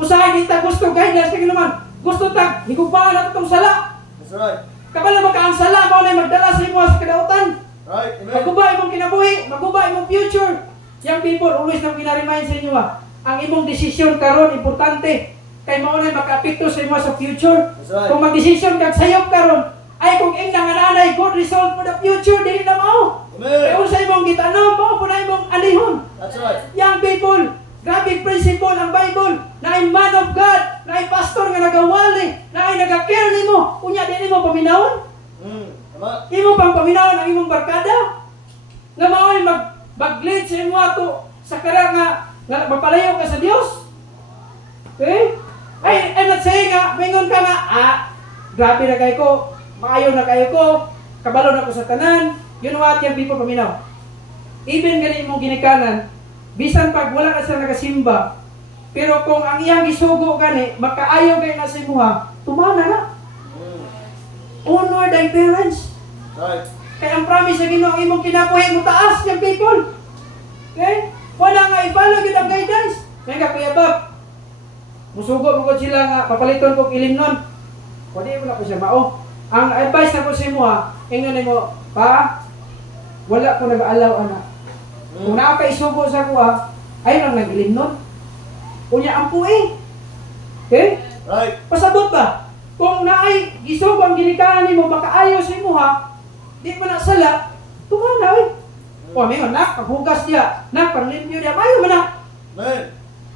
Usahay kita gusto guidance kay naman. Gusto tag higugmaan ato tong sala. That's right. Kabalo maka ang sala mao na magdala sa imo sa kadautan. Right. Amen. Magubay imong kinabuhi, magubay imong future. Young people, always nang ginaremind sa inyo ang imong desisyon karon importante. Kay mao na makaapekto sa imo sa future. That's right. Kung magdesisyon kag sayop karon, ay kung ing nangananay good result for the future dili na mao. Kay Amen. unsa imong gitanom mao po na imong anihon. That's right. Young people, grabe principle ang Bible na ay man of God, na ay pastor nga nagawali, na ay nagakare nimo, unya di nimo paminawon. Tama. Imo pang paminawon ang imong barkada. Nga mao'y mag-lead sa imo ato sa kara nga mapalayo ka sa Dios. Okay? I'm not saying nga, mingon ka nga, grabe na kayo ko, maayo na kayo ko, kabalo na ko sa tanan, you know what, yung people paminaw. Even gani imong ginikanan, bisan pag wala na sila nagasimba, pero kung ang iyang gisugo gani, makaayo kayo na sa imuha, tumana na. Honor thy parents. Right. Kaya ang promise sa Ginoo ang imong kinabuhi mo taas yung people. Okay? Wala nga i-follow yun ang guidance. Kaya ka, Kuya Bob, musugo mo ko sila nga, papaliton ko ilim nun. Pwede mo na ko siya mao. Ang advice na ko sa imo ingon mo, pa, wala ko nag-alaw, anak. Kung nakakaisugo sa kuha, ayun ang nag-ilim nun. Kunya ang puwi. Okay? Right. Pasabot ba? Kung naay gisog ang ginikanan nimo makaayo sa imuha, di mo na sala, tumana eh. O mingon nak paghugas diya, nak panglimpyo diya, mayo man na. Amen.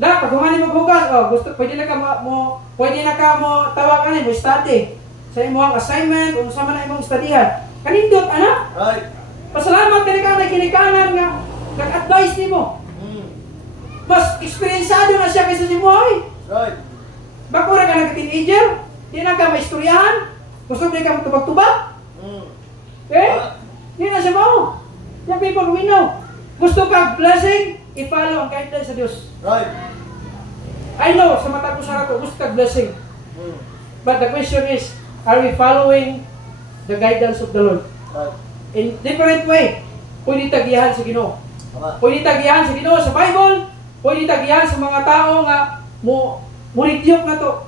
Nak pag humani mo maghugas, gusto pwede na ka mo tawagan mo study sa imong assignment o sa man na imong studyhan. Kanindot ana. Right. Pasalamat kani ka na ginikanan nga nag-advise nimo. Mas eksperyensado na siya kaysa sa imo ay. Right. Bako ra ka nag-teenager, di na ka maistoryahan, gusto di ka matubag-tubag. Okay? Di na siya mo. Yung people we know. Gusto ka blessing, i-follow ang guidelines sa Diyos. Right. I know, sa mata ko sa rato, gusto ka blessing. But the question is, are we following the guidance of the Lord? Right. In different way. Pwede tagihan sa Ginoo. Tama. Pwede tagihan sa Ginoo sa Bible. Pwede tagihan sa mga tao nga mo-rebuke na to.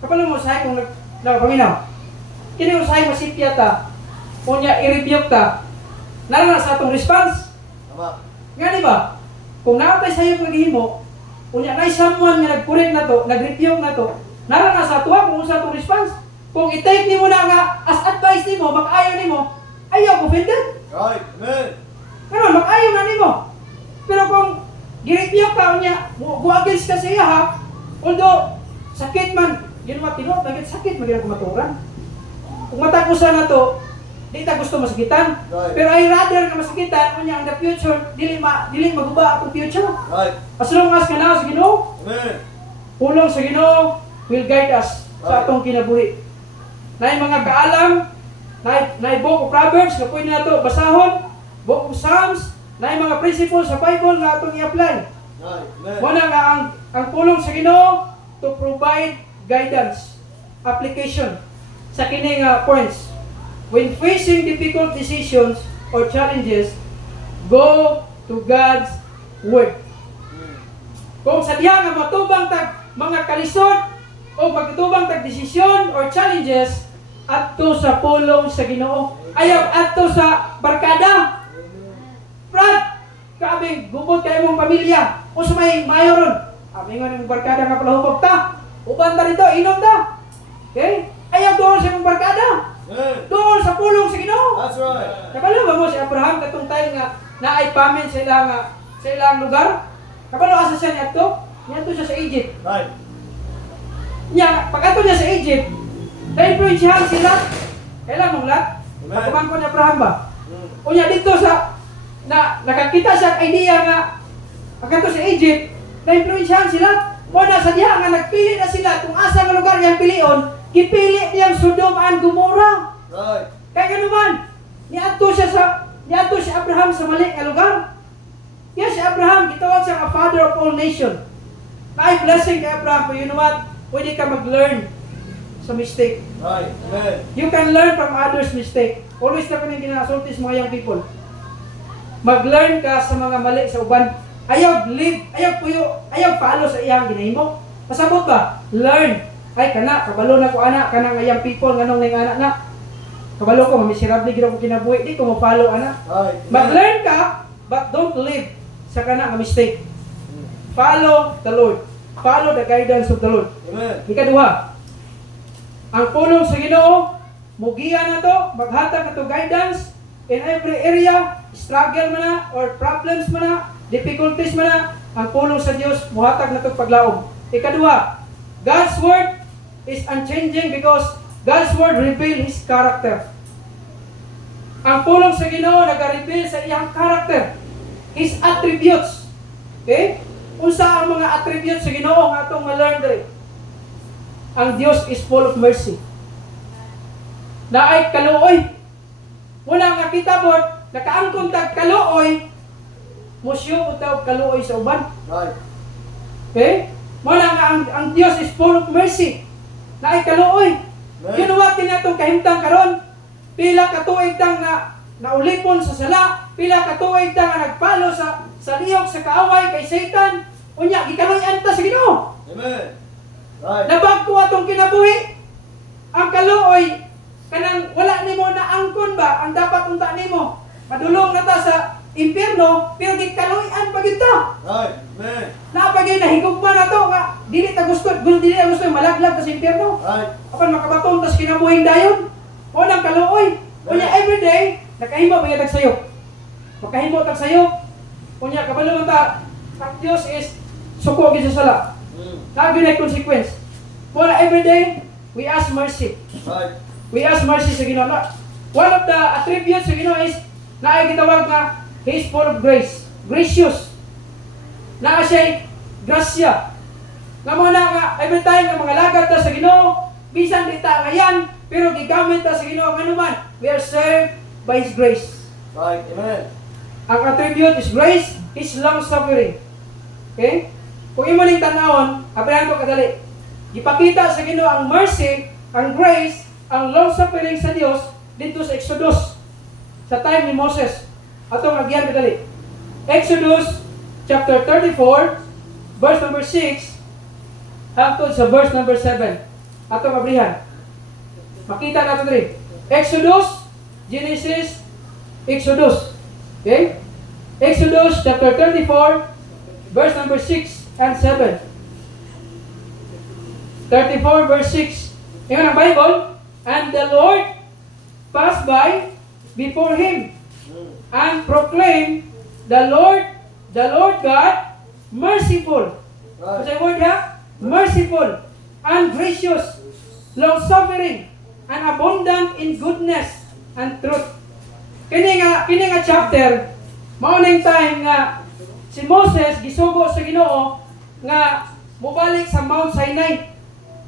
Kapag mo usahay kung nagpaminaw. Kini usahay masipya ta. Kunya i-rebuke ta. Naran sa atong response. Tama. Nga di ba? Kung nakatay sa iyo paghihimo, kunya na someone nga nag-correct na to, nag-rebuke na to, naran na sa tuwa kung sa atong response. Kung i-take nimo na nga as advice nimo, makayo nimo, ayaw offended. Right. Amen. Pero makayo na nimo. Pero kung gi-rebuke ka unya, go-against ka sa iya ha, although sakit man, yun mga tinod, sakit magiging kumaturan. Kung matapusan na to, di ta gusto masakitan. Right. Pero I rather nga masakitan unya ang the future dili maguba atong future. Right. As long as kana sa Ginoo, Amen. pulong sa Ginoo will guide us sa atong kinabuhi. Nay mga kaalam, nay book of Proverbs nga pwede nato basahon, book of Psalms, nay mga principles sa Bible nga atong i-apply. Right. Amen. Muna nga ang pulong sa Ginoo to provide guidance, application sa kini nga points. When facing difficult decisions or challenges, go to God's Word. Kung sadya nga matubang tag mga kalisod o magtubang tag desisyon or challenges, adto sa pulong sa Ginoo. Ayaw adto sa barkada. Brad, kabing gubot kayo mong pamilya. O sa may mayoron. Amingon yung barkada nga palahubog ta. Uban ta rito, inom ta. Okay? Ayaw doon sa mong barkada. Amen. Doon sa pulong sa Ginoo. That's right. Kabalo ba mo si Abraham katong time nga naay pamen sa ilang lugar? Kabalo asa siya niadto? Niadto siya sa Egypt. Right. Nya pag-adto niya sa Egypt, na-influensyahan sila. Kailan mong lat? Amen. Pagkumangko ni Abraham ba? Unya dito sa nakakita siya idea nga pagkadto sa Egypt, na-influensyahan sila. Muna sa diha nga nagpili na sila kung asa nga lugar yang pilion, gipili niyang Sodom and Gomorrah. Right. Kaya nga naman, niadto siya sa Niadto si Abraham sa mali nga lugar. Yes, si Abraham, gitawag siya nga father of all nation. Naay blessing kay Abraham, but you know what? Pwede ka mag-learn sa mistake. Right. Amen. You can learn from others' mistake. Always na kami ginasulti sa mga young people. Mag-learn ka sa mga mali sa uban. Ayaw live, ayaw puyo, ayaw follow sa iyang ginahimo. Pasabot ba? Learn. Ay, kana, kabalo na ko anak, kana nga young people, nganong na yung anak na. Kabalo ko, mamiserable gina ko kinabuhi, di ko mo-follow anak. Right. Mag-learn ka, but don't live sa kana nga mistake. Follow the Lord. Follow the guidance of the Lord. Amen. Ikaduha, ang pulong sa Ginoo, mugiya na to, maghatag na to guidance in every area, struggle man na, or problems man na, difficulties man na, ang pulong sa Diyos, muhatag na to paglaom. Ikaduha, God's Word is unchanging because God's Word reveal His character. Ang pulong sa Ginoo, nag-reveal sa iyang character, His attributes. Okay? Unsa ang mga attributes sa Ginoo nga atong ma-learn diri? Ang Dios is full of mercy. Naay kaluoy. Wala nga kita bot, nakaangkon tag kaluoy, musyo utaw kaluoy sa uban. Right. Okay? Wala nga ang Dios is full of mercy. Naay kaluoy. Amen. You know what tinatong kahimtang karon? Pila ka tuig tang na naulipon sa sala, pila ka tuig tang na nagpalo sa lihok sa kaaway kay Satan. Unya gikaluy-an ta sa Ginoo. Amen. Right. Nabagko atong kinabuhi. Ang kaluoy kanang wala nimo na angkon ba ang dapat unta nimo. Madulong na ta sa impierno pero gikaluy-an pa gid ta. Right. Amen. Napagay nahigugma na to nga dili ta gusto malaglag ta sa impierno. Right. Apan makabaton tas kinabuhing dayon. O nang kaluoy. Unya everyday nakahimo ba tag sayo. Makahimo tag sayo. Unya kabalo man ta ang Dios is suko gid sa sala. Nagin ay consequence. For everyday we ask mercy. Right. We ask mercy sa Ginoo. One of the attributes sa Ginoo is na ay gitawag nga He is full of grace. Gracious. Naa siya grasya. Nga mo na nga every time nga mga lagad ta sa Ginoo, bisan di ta ngayan, pero gigamit ta sa Ginoo nga naman. We are served by His grace. Right. Amen. Ang attribute is grace, His long suffering. Okay? Kung imo ning tan-awon, abrahan ko kadali. Gipakita sa Ginoo ang mercy, ang grace, ang long suffering sa Dios dito sa Exodus sa time ni Moses. Atong agyan kadali. Exodus chapter 34 verse number 6 hangtod sa verse number 7. Atong abrihan. Makita nato diri. Exodus, Genesis, Exodus. Okay? Exodus chapter 34 verse number 6 and 7. 34 verse 6. Ingon ang Bible, and the Lord passed by before him and proclaimed, the Lord God, merciful. Right. What's the word here? Merciful and gracious, long-suffering, and abundant in goodness and truth. Kini nga chapter, mauning time nga si Moses gisugo sa Ginoo nga mobalik sa Mount Sinai.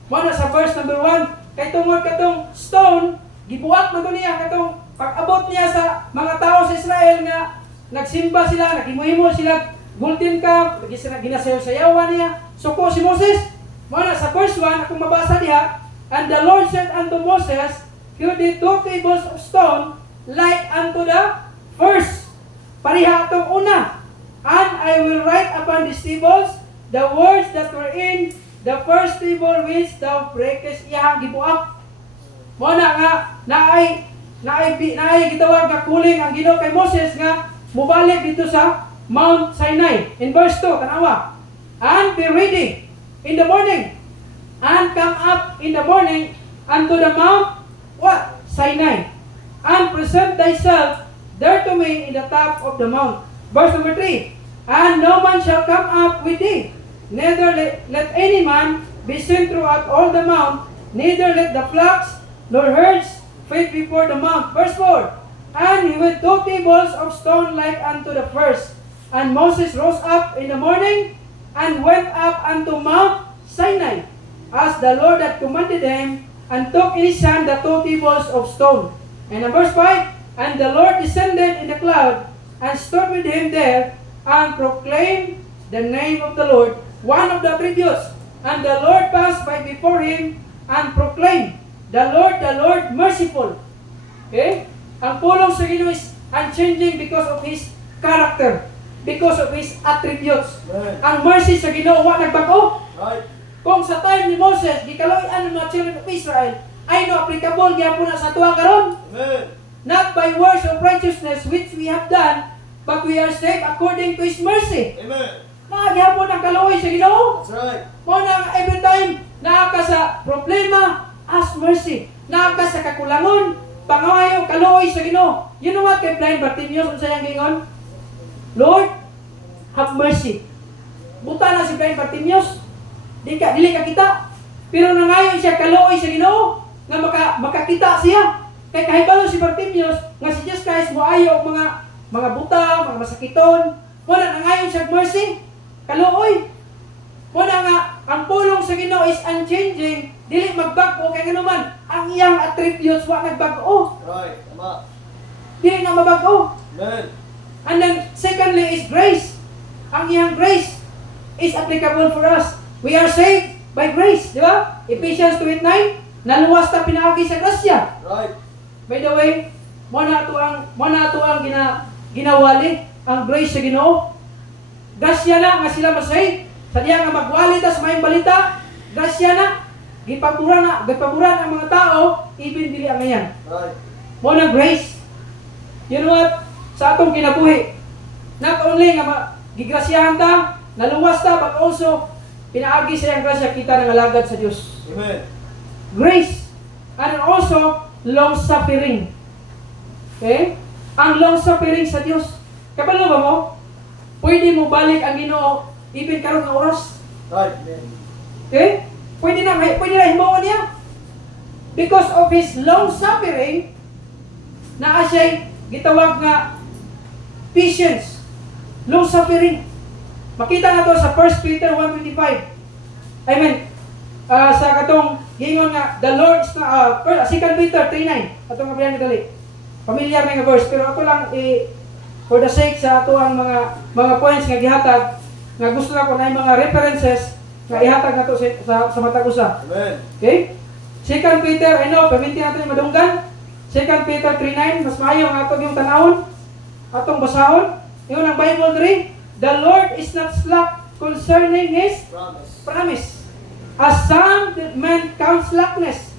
Muna sa verse number 1, kay tungod katong stone, gibuhat man to niya katong pag-abot niya sa mga tao sa Israel nga nagsimba sila, naghimo-himo sila golden calf, ginasayaw-sayawan niya. Suko si Moses. Muna sa verse 1, akong mabasa diha, and the Lord said unto Moses, hew thee 2 tables of stone like unto the first. Pariha atong una. And I will write upon these tables the words that were in the first table which thou breakest. Iyang gibuak. Mo na nga naay gitawag nga kuling ang Ginoo kay Moses nga mubalik dito sa Mount Sinai. In verse 2, tanawa. And be ready in the morning and come up in the morning unto the Mount what? Sinai. And present thyself there to me in the top of the mount. Verse number 3, and no man shall come up with thee, neither let any man be seen throughout all the mount, neither let the flocks nor herds feed before the mount. Verse 4, and he with 2 tables of stone like unto the first. And Moses rose up in the morning and went up unto Mount Sinai, as the Lord had commanded him, and took in his hand the 2 tables of stone. And in verse 5, And the Lord descended in the cloud, and stood with him there, and proclaimed the name of the Lord, one of the attributes. And the Lord passed by before him, and proclaimed, the Lord, merciful. Okay? Ang pulong sa Ginoo is unchanging because of His character, because of His attributes. Amen. Ang mercy sa Ginoo, wa nagbago. Right. Kung sa time ni Moses, gikaloy-an ng mga children of Israel, ay no applicable gyapon na sa tuwa karon. Amen. Not by works of righteousness which we have done, but we are saved according to His mercy. Amen. Nagyapon ang kaloy sa Ginoo. That's right. Mo na every time naaka sa problema, ask mercy. Naaka sa kakulangon, pangayo kaloy sa Ginoo. You know what kay blind Bartimaeus unsa yang gingon? Lord, have mercy. Buta na si blind Bartimaeus. Dili ka kita. Pero nangayon siya kaloy sa Ginoo nga makakita siya. Kay kahibalo si Bartimaeus nga si Jesus Christ moayo og mga buta, mga masakiton. Wala nangayon siya mercy. Kaluoy. Wala nga ang pulong sa Ginoo is unchanging, dili magbago kay nganuman ang iyang attributes wa nagbago. Right. Tama. Dili na mabago. Amen. And then secondly is grace. Ang iyang grace is applicable for us. We are saved by grace, di ba? Ephesians 2:9, naluwas ta pinaagi sa grasya. Right. By the way, mo na to ang ginawali ang grace sa Ginoo. Grasya na nga sila masay. Sa diya nga magwali ta sa maayong balita, grasya na. Gipaburan ang mga tao, even dili ang ngayon. Right. Mo na grace. You know what? Sa atong kinabuhi, not only nga gigrasyahan ta, naluwas ta, but also pinaagi sa iyang grasya kita ng alagad sa Dios. Amen. Grace and also long suffering. Okay? Ang long suffering sa Dios. Kabalo ba mo? Pwede mo balik ang Ginoo even karon nga oras. Right. Amen. Okay? Pwede na himuon niya. Because of His long suffering, naa siya gitawag nga patience. Long suffering. Makita na to sa 1 Peter 1:25. I mean, sa katong gingon nga the Lord is na 2 Peter 3:9. Atong kabilang dali. Familiar na nga verse pero ato lang for the sake sa ato ang mga points nga gihatag nga gusto na ko na mga references nga ihatag nato sa matag usa. Amen. Okay? 2 Peter, I know, paminti natin yung madunggan. 2 Peter 3:9, mas maayo ang atong yung tanawon, atong basahon. Yung ang Bible 3, the Lord is not slack concerning His Promise. promise, as some men count slackness,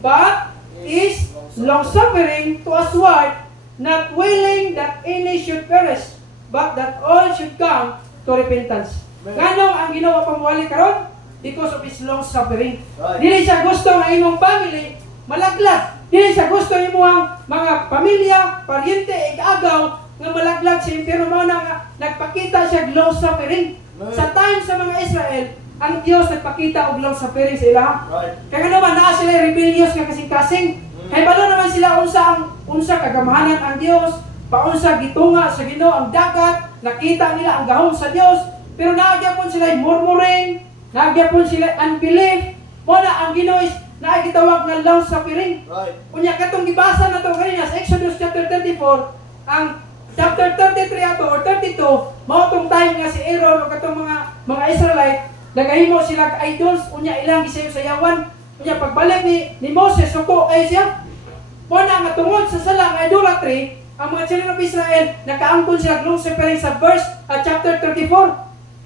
but is long-suffering to usward, not willing that any should perish, but that all should come to repentance. Nganong ang Ginoo pamuwali karon? Because of His long-suffering. Right. Dili siya gusto nga imong family malaglag. Dili siya gusto imong mga pamilya, paryente, igagaw nga malaglag sa impyerno. Mao na nga nagpakita siya long-suffering. Right. Sa time sa mga Israel, ang Dios nagpakita og long-suffering sa ila. Right. Kaya naman naa sila rebellious nga kasing-kasing. Kaya balo naman sila unsa kagamahanan ang Dios, paunsa gitunga sa Ginoo ang dagat, nakita nila ang gahom sa Dios, pero naagya pon sila murmuring, naagya pon sila unbelief. Mo na ang Ginoo is naagitawag nga long-suffering. Right. Unya katong gibasa na to kanina sa Exodus chapter 34, ang chapter 33 ato or 32, mao tong time nga si Aaron o katong mga Israelite nagahimo sila ka idols, unya ilang gisayaw-sayawan. Unya pagbalik ni Moses suko kay siya. Mo na nga tungod sa salang idolatry, ang mga children of Israel nakaangkon sila long-suffering sa verse chapter 34.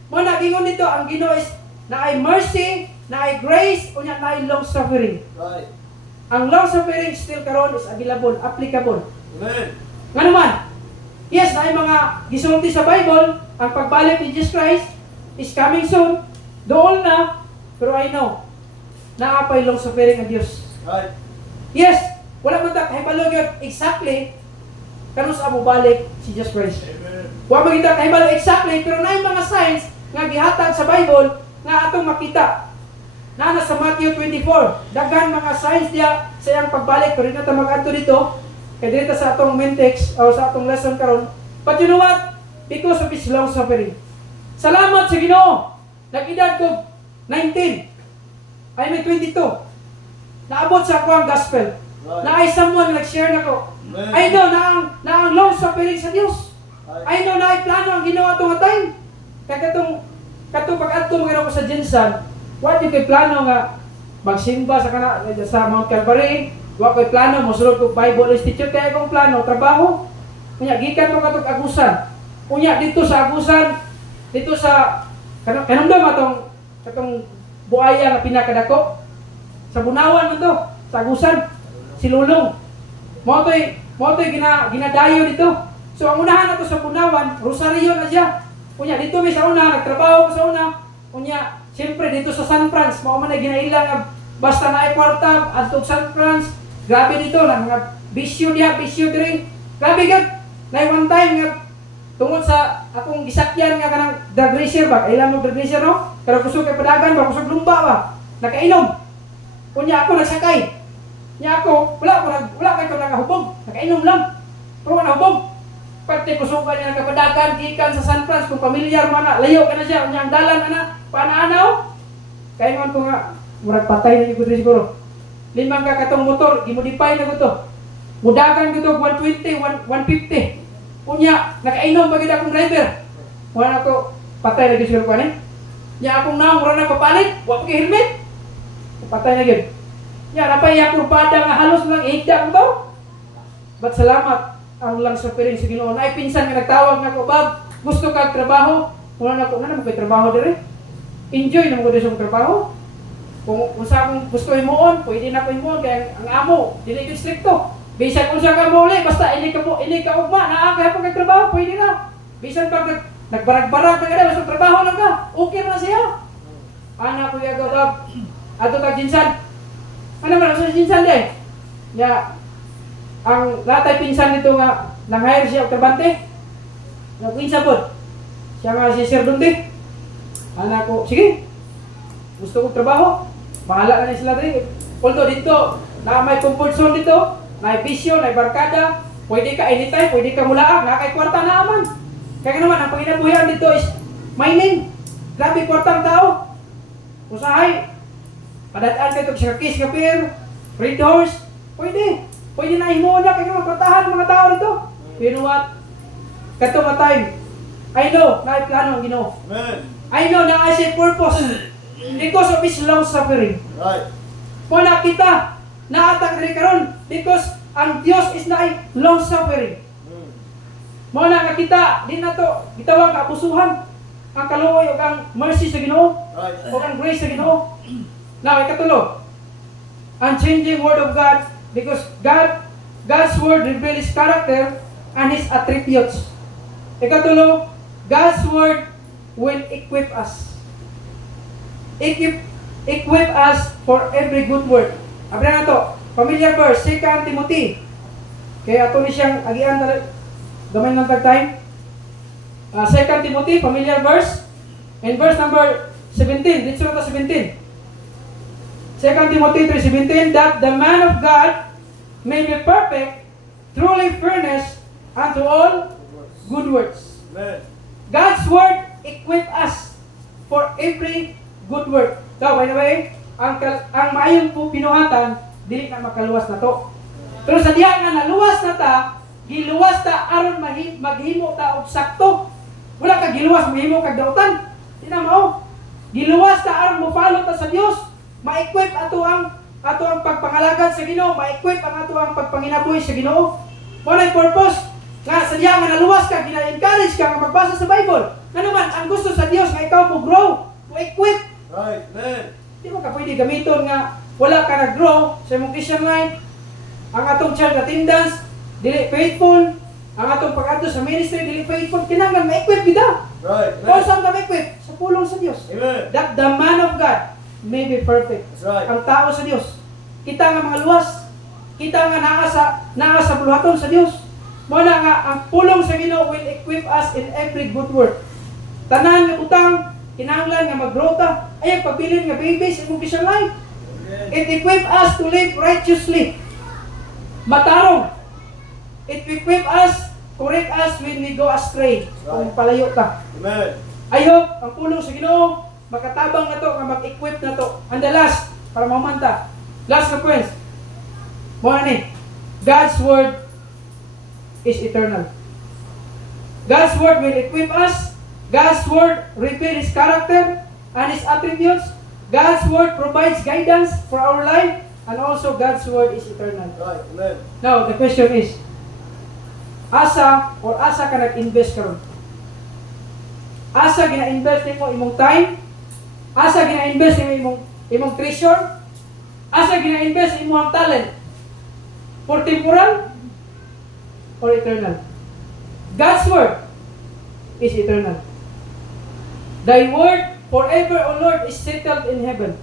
Mo na gingon dito ang Ginoo is naay mercy, naay grace, unya naay long-suffering. Right. Ang long-suffering still karon is available, applicable. Amen. Nga naman, yes, naay mga gisulti sa Bible, ang pagbalik ni Jesus Christ is coming soon. Doon na, pero I know, naapay long-suffering ang Diyos. Right. Yes, wala man ta kahibalo gyud exactly kanus amo balik si Jesus Christ. Amen. Wa man kita kahibalo exactly, pero naay mga signs nga gihatag sa Bible nga atong makita. Na sa Matthew 24, daghan mga signs diya sa iyang pagbalik. Pero na ta mag-adto dito, kay dito sa atong main text o sa atong lesson karon. But you know what? Because of His long suffering. Salamat sa Ginoo. Nag-edad ko 19. I mean 22. Naabot sa ako ang gospel. Na ay someone nag-share na ko. Amen. I know na ang long suffering sa Dios. Right. I know na ay plano ang ginawa itong time. Kaya katong pag-adto mga ko sa Jinsan, what di ko'y plano nga magsimba sa Mount Calvary, wa ko'y plano mosulod ko Bible Institute, kaya akong plano trabaho. Kunya gikan mo katong Agusan. Kunya dito sa Agusan, dito sa kanundam katong buaya nga pinakadako. Sa Bunawan man to, sa Agusan, si Lulong. Mo to'y ginadayo dito. So ang unahan nato sa Bunawan, Rosario na siya. Kunya dito may sa una, nagtrabaho ko sa una. Kunya, siyempre dito sa San Franz, mao man ay ginailang nga basta na ay kwarta adto San Franz. Grabe dito na mga bisyo diri. Grabe gid. Na one time nga tungod sa akong gisakyan nga kanang drug racer ba, kailan mo drug racer no? Pero kusog kay padagan ba, kusog lumba ba. Nakainom. Kunya ako nagsakay. Nya ako, wala kay ko nakahubog. Nakainom lang. Pero nahubog. Pati kusugan niya nagkapadagan, gikan sa San Franz, kung pamilyar man na, layo ka na siya, unyang dalan na, paanaanaw. Kaya nga ko nga, murag patay na yung siguro. 5 ka katong motor, gimodify na ko to. Mudagan ko to, 120, 150. Unya, nakainom bagid akong driver. Wala ko, patay na siguro ko ni. Nya akong na, mura na papalit, wala ko helmet. Patay na yun. Nya, napay akong pada nga halos lang, ihigda ko to. But salamat. Ang lang suffering sa Ginoo. Ay pinsan nga nagtawag na ko, Bob, gusto kag trabaho? Wala na ko, na mo kay trabaho dire. Enjoy na mo ko sa trabaho. Kung sa akong gusto imuon, pwede na ko imuon kaya ang amo, dili ko stricto. Bisan kung sa ka muli, basta ini ka ugma, naa kay pag trabaho, pwede na. Bisan pag nagbarag-barag ka kada basta trabaho lang ka, okay na siya. Ana ko ya Bob, ato ka Jinsan. Ano man sa Jinsan di? Ya, ang latay pinsan nito nga nang-hire siya og trabante. Nagpinsa pod. Siya nga si Sir Dundi. Ana ko, sige. Gusto ko trabaho. Bahala na sila diri. Although dito, na may comfort zone dito, may bisyo, may barkada, pwede ka anytime, pwede ka mulaag, na kay kwarta na aman. Kaya naman ang panginabuhian dito is mining. Grabe kwartang tao. Usahay. Padadaan kayo sa Kiss Kapir, Red Horse, pwede. Pwede na himuon na kayo magpatahan mga tao dito. You know what? Kato nga time, I know na plano ang Ginoo. Amen. I know na I say purpose because of His long suffering. Right. Kung nakita, naatak rin karon because ang Dios is na ay long suffering. Mo na nakita, di na to, gitawag ka abusuhan. Ang kaluoy o ang mercy sa Ginoo. Right. O ang grace sa Ginoo. Now, ikatulo, unchanging word of God. Because God's word reveals His character and His attributes. Ikatulo, God's word will equip us. Equip us for every good work. Abra na to, familiar verse, 2 Timothy. Kaya ato ni siyang agian gamay ng tag-time. 2 Timothy, familiar verse. And verse number 17, dito na to 17. 2 Timothy 3:17, that the man of God may be perfect, truly furnished unto all good works. Amen. God's word equip us for every good work. So, by the way, ang maayong po pinuhatan, dili na makaluwas na to. Pero sa diha nga naluwas na ta, giluwas ta aron maghimo ta og sakto. Wala ka giluwas mahimo kag dautan. Di na mao. Giluwas ta aron mo follow ta sa Dios. Ma-equip ato ang pagpangalagad sa Ginoo, ma-equip ang ato ang pagpanginabuhi sa Ginoo. Mo na purpose nga sa diha nga naluwas ka, gina-encourage ka nga magbasa sa Bible. Nga naman ang gusto sa Dios nga ikaw mo grow, mo equip. Right. Amen. Di mo ka pwede gamiton nga wala ka nag-grow sa imong Christian life. Ang atong church attendance dili faithful, ang atong pag-adto sa ministry dili faithful, kinahanglan ma-equip kita. Right. Kung Amen. saan ka ma-equip? Sa pulong sa Dios. Amen. That the man of God may be perfect. That's right. Ang tao sa Dios. Kita nga mga luwas. Kita nga naa sa buluhaton sa Dios. Mo na nga ang pulong sa Ginoo will equip us in every good work. Tanan nga utang kinahanglan nga mag-grow ta. Ay pagbilin nga babies imong Christian life. It equip us to live righteously. Matarong. It equip us, correct us when we go astray. Kung palayo ka. Amen. I hope ang pulong sa Ginoo makatabang na to, nga mag-equip na to. And the last, para mamanta, last na points. Mo ni, God's word is eternal. God's word will equip us. God's word reveal His character and His attributes. God's word provides guidance for our life, and also God's word is eternal. Right. Amen. Now, the question is, asa ka nag-invest karon? Asa gina-invest nimo imong time? Asa gina-invest nimo imong treasure? Asa gina-invest imong talent? For temporal or eternal? God's word is eternal. Thy word forever, O Lord, is settled in heaven.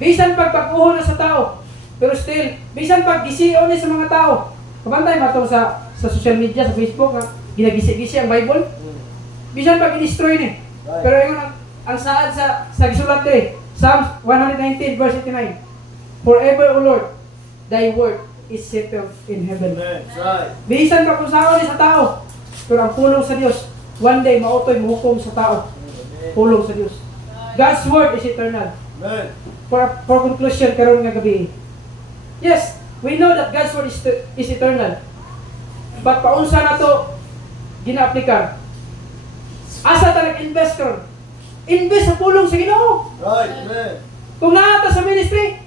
Bisan pagpag-uho na sa tao, pero still, bisan pag-gisiyo ni sa mga tao. Kabantay matong sa social media, sa Facebook, nga ginagisi-gisi ang Bible. Bisan pag-destroy ni. Pero yung ang saad sa gisulat din, Psalms 119 verse 89. Forever, O Lord, thy word is settled in heaven. Amen. That's right. Bisan pa kung saan ni sa tao, pero ang pulong sa Dios, one day mautoy muhukom sa tao. Pulong sa Dios. God's word is eternal. Amen. For conclusion karon nga gabi. Yes, we know that God's word is eternal. But paunsa na to gina-aplikan? Asa ta nag-invest karon? Invest sa pulong sa Ginoo. Right. Amen. Kung naata sa ministry,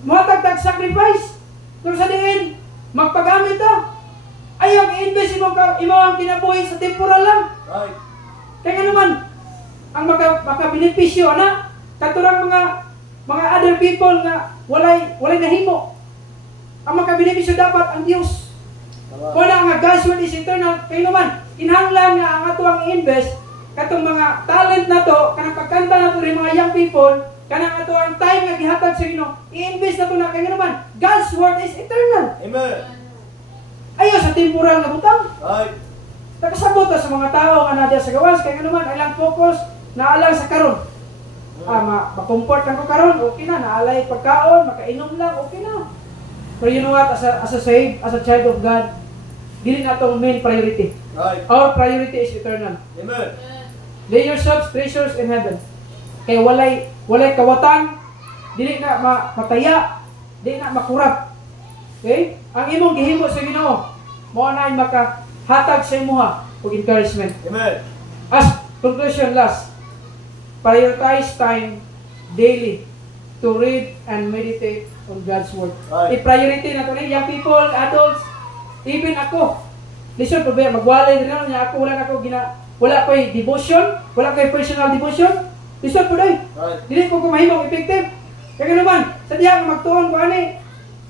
matagtag sacrifice. Pero sa diin, magpagamit ta. Ayaw i-invest imo ang kinabuhi sa temporal lang. Right. Kaya naman, ang makabenepisyo na katurang mga other people nga walay nahimo. Ang makabenepisyo dapat ang Dios. Wala nga God's word is eternal. Kaya naman, kinahanglan nga ang ato ang i-invest katong mga talent na to, kanang pagkanta na to rin mga young people, kanang ato ang time nga gihatag sa Ginoo, i-invest na to na. Kaya naman, God's word is eternal. Amen. Ayaw sa temporal na butang. Right. Nakasabot na sa mga tao nga nadya sa gawas, kaya nga naman, ilang focus, naalang sa karon. Ma-comfort lang ko karon, okay na, naalay pagkaon, makainom lang, okay na. Pero you know what, as a saved, as a child of God, dili na itong main priority. Right. Our priority is eternal. Amen. Lay yourselves treasures in heaven. Kaya walay kawatan, dili na mataya, dili na makurap. Okay? Ang imong gihimo sa Ginoo, mao na ay makahatag sa imuha og encouragement. Amen. As conclusion last, prioritize time daily to read and meditate on God's word. Right. I-priority na ito ni young people, adults, even ako. Listen, problema, magwalay din lang niya ako, wala ko'y devotion, wala ko'y personal devotion. Listen po dahil, Right. dili ko kumahimong effective. Kaya naman, sa diya nga magtuon ko ani,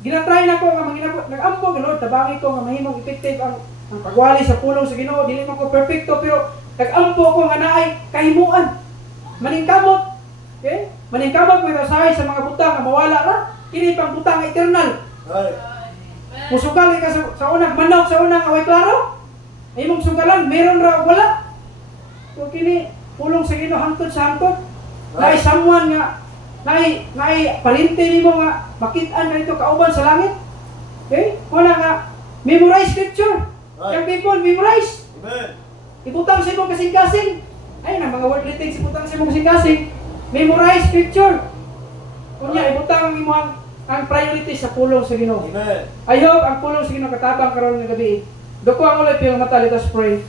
ginatry na ko nga nag-ampo, Lord, tabangi ko nga mahimong effective ang pagwali sa pulong sa Ginoo. Dili man ko perfecto, pero nag-ampo ko nga naay kahimuan. Maningkamot. Okay? Maningkamot ko itasahay sa mga butang nga mawala ra. Kini pang butang eternal. Right. Musugal ka sa unang manok sa unang away klaro. Imong sugalan, meron ra o wala. So kini pulong sa Ginoo hangtod sa hangtod. Naay someone nga naay palinte nimo nga makit-an ka dito kauban sa langit. Okay? Wala nga memorize scripture. Young people, memorize. Amen. Ibutang sa imong kasing-kasing. Ay na mga wordly things ibutang sa imong kasing-kasing. Memorize scripture. Kunya ibutang ang imong ang priority sa pulong sa Ginoo. Amen. I hope ang pulong sa Ginoo katabang karon nga gabi. Dako ang ulit yung mata, let us pray.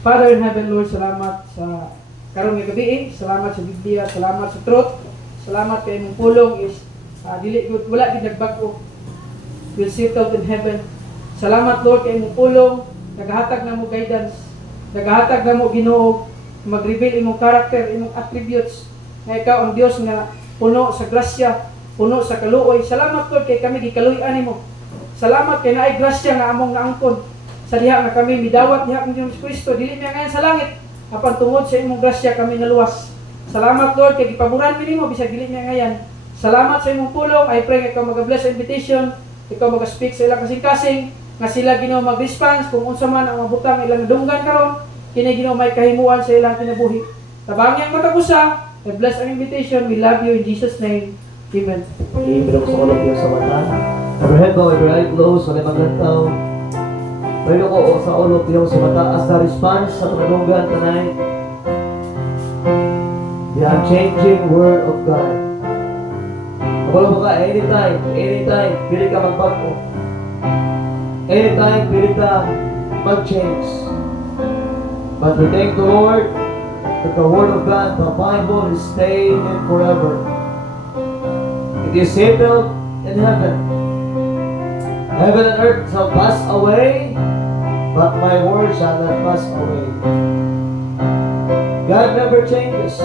Father in heaven, Lord, salamat sa karon nga gabi. Salamat sa Biblia, salamat sa truth. Salamat kay imong pulong is dili wala gid nagbag-o. Will settle in heaven. Salamat Lord kay imong pulong, nagahatag na mo guidance, nagahatag na mo Ginoo, mag-reveal imong character, imong attributes. Nga ikaw ang Dios nga puno sa grasya, puno sa kaluoy. Salamat Lord kay kami gikaluy-an nimo. Salamat kay naay grasya nga among naangkon. Sa diha nga kami midawat diha kang Dios Kristo, dili niya ngayon sa langit. Apan tungod sa imong grasya kami naluwas. Salamat Lord kay gipaboran mi nimo bisag dili niya ngayon. Salamat sa imong pulong. I pray nga ikaw mag-bless sa invitation, ikaw mag-speak sa ilang kasing-kasing, nga sila Ginoo mag-response kung unsa man ang mabutang ilang dunggan karon, kini Ginoo may kahimuan sa ilang kinabuhi. Tabangi ang matagusa, bless ang invitation. We love you in Jesus name. Amen. Iibig ko sa ulo yung sa mata. Every head bow, every eye closed, wala maglantaw. Pwede ko sa ulo yung sa mata as the response sa panalunggan tonight. The unchanging Word of God. Wala ka, anytime, pili ka magbago. Anytime, pili ka mag-change. But we thank the Lord that the Word of God, the Bible, is staying in forever. It is settled in heaven. Heaven and earth shall pass away, but my word shall not pass away. God never changes.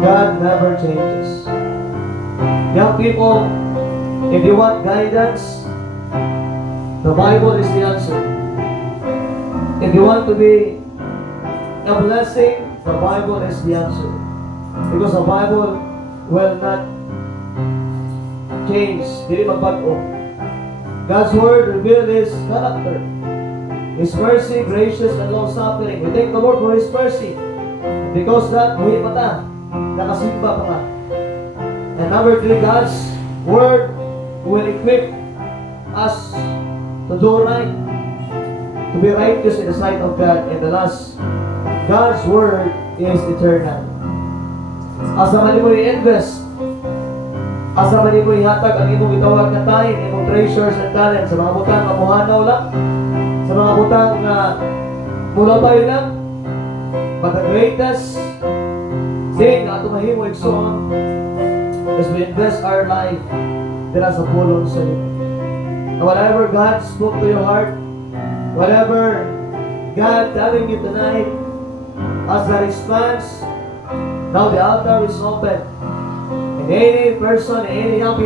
God never changes. Young people, if you want guidance, the Bible is the answer. If you want to be a blessing, the Bible is the answer. Because the Bible will not change. Dili magbago. God's Word reveals His character. His mercy, gracious, and long-suffering. We thank the Lord for His mercy. Because that, buhay pa ta. Nakasimba pa ka. And number 3, God's Word will equip us to do right, to be righteous in the sight of God. And the last, God's Word is eternal. Asa man mo i-invest, asa man mo ihatag ang imong gitawag na time, imong treasures and talents sa mga butang na muhanaw lang, sa mga butang na mulabay lang. But the greatest thing na ato mahimo igsoon is we invest our life dira sa pulong sa iyo. And whatever God spoke to your heart, whatever God telling you tonight, as a response, now the altar is open. And any person, any young people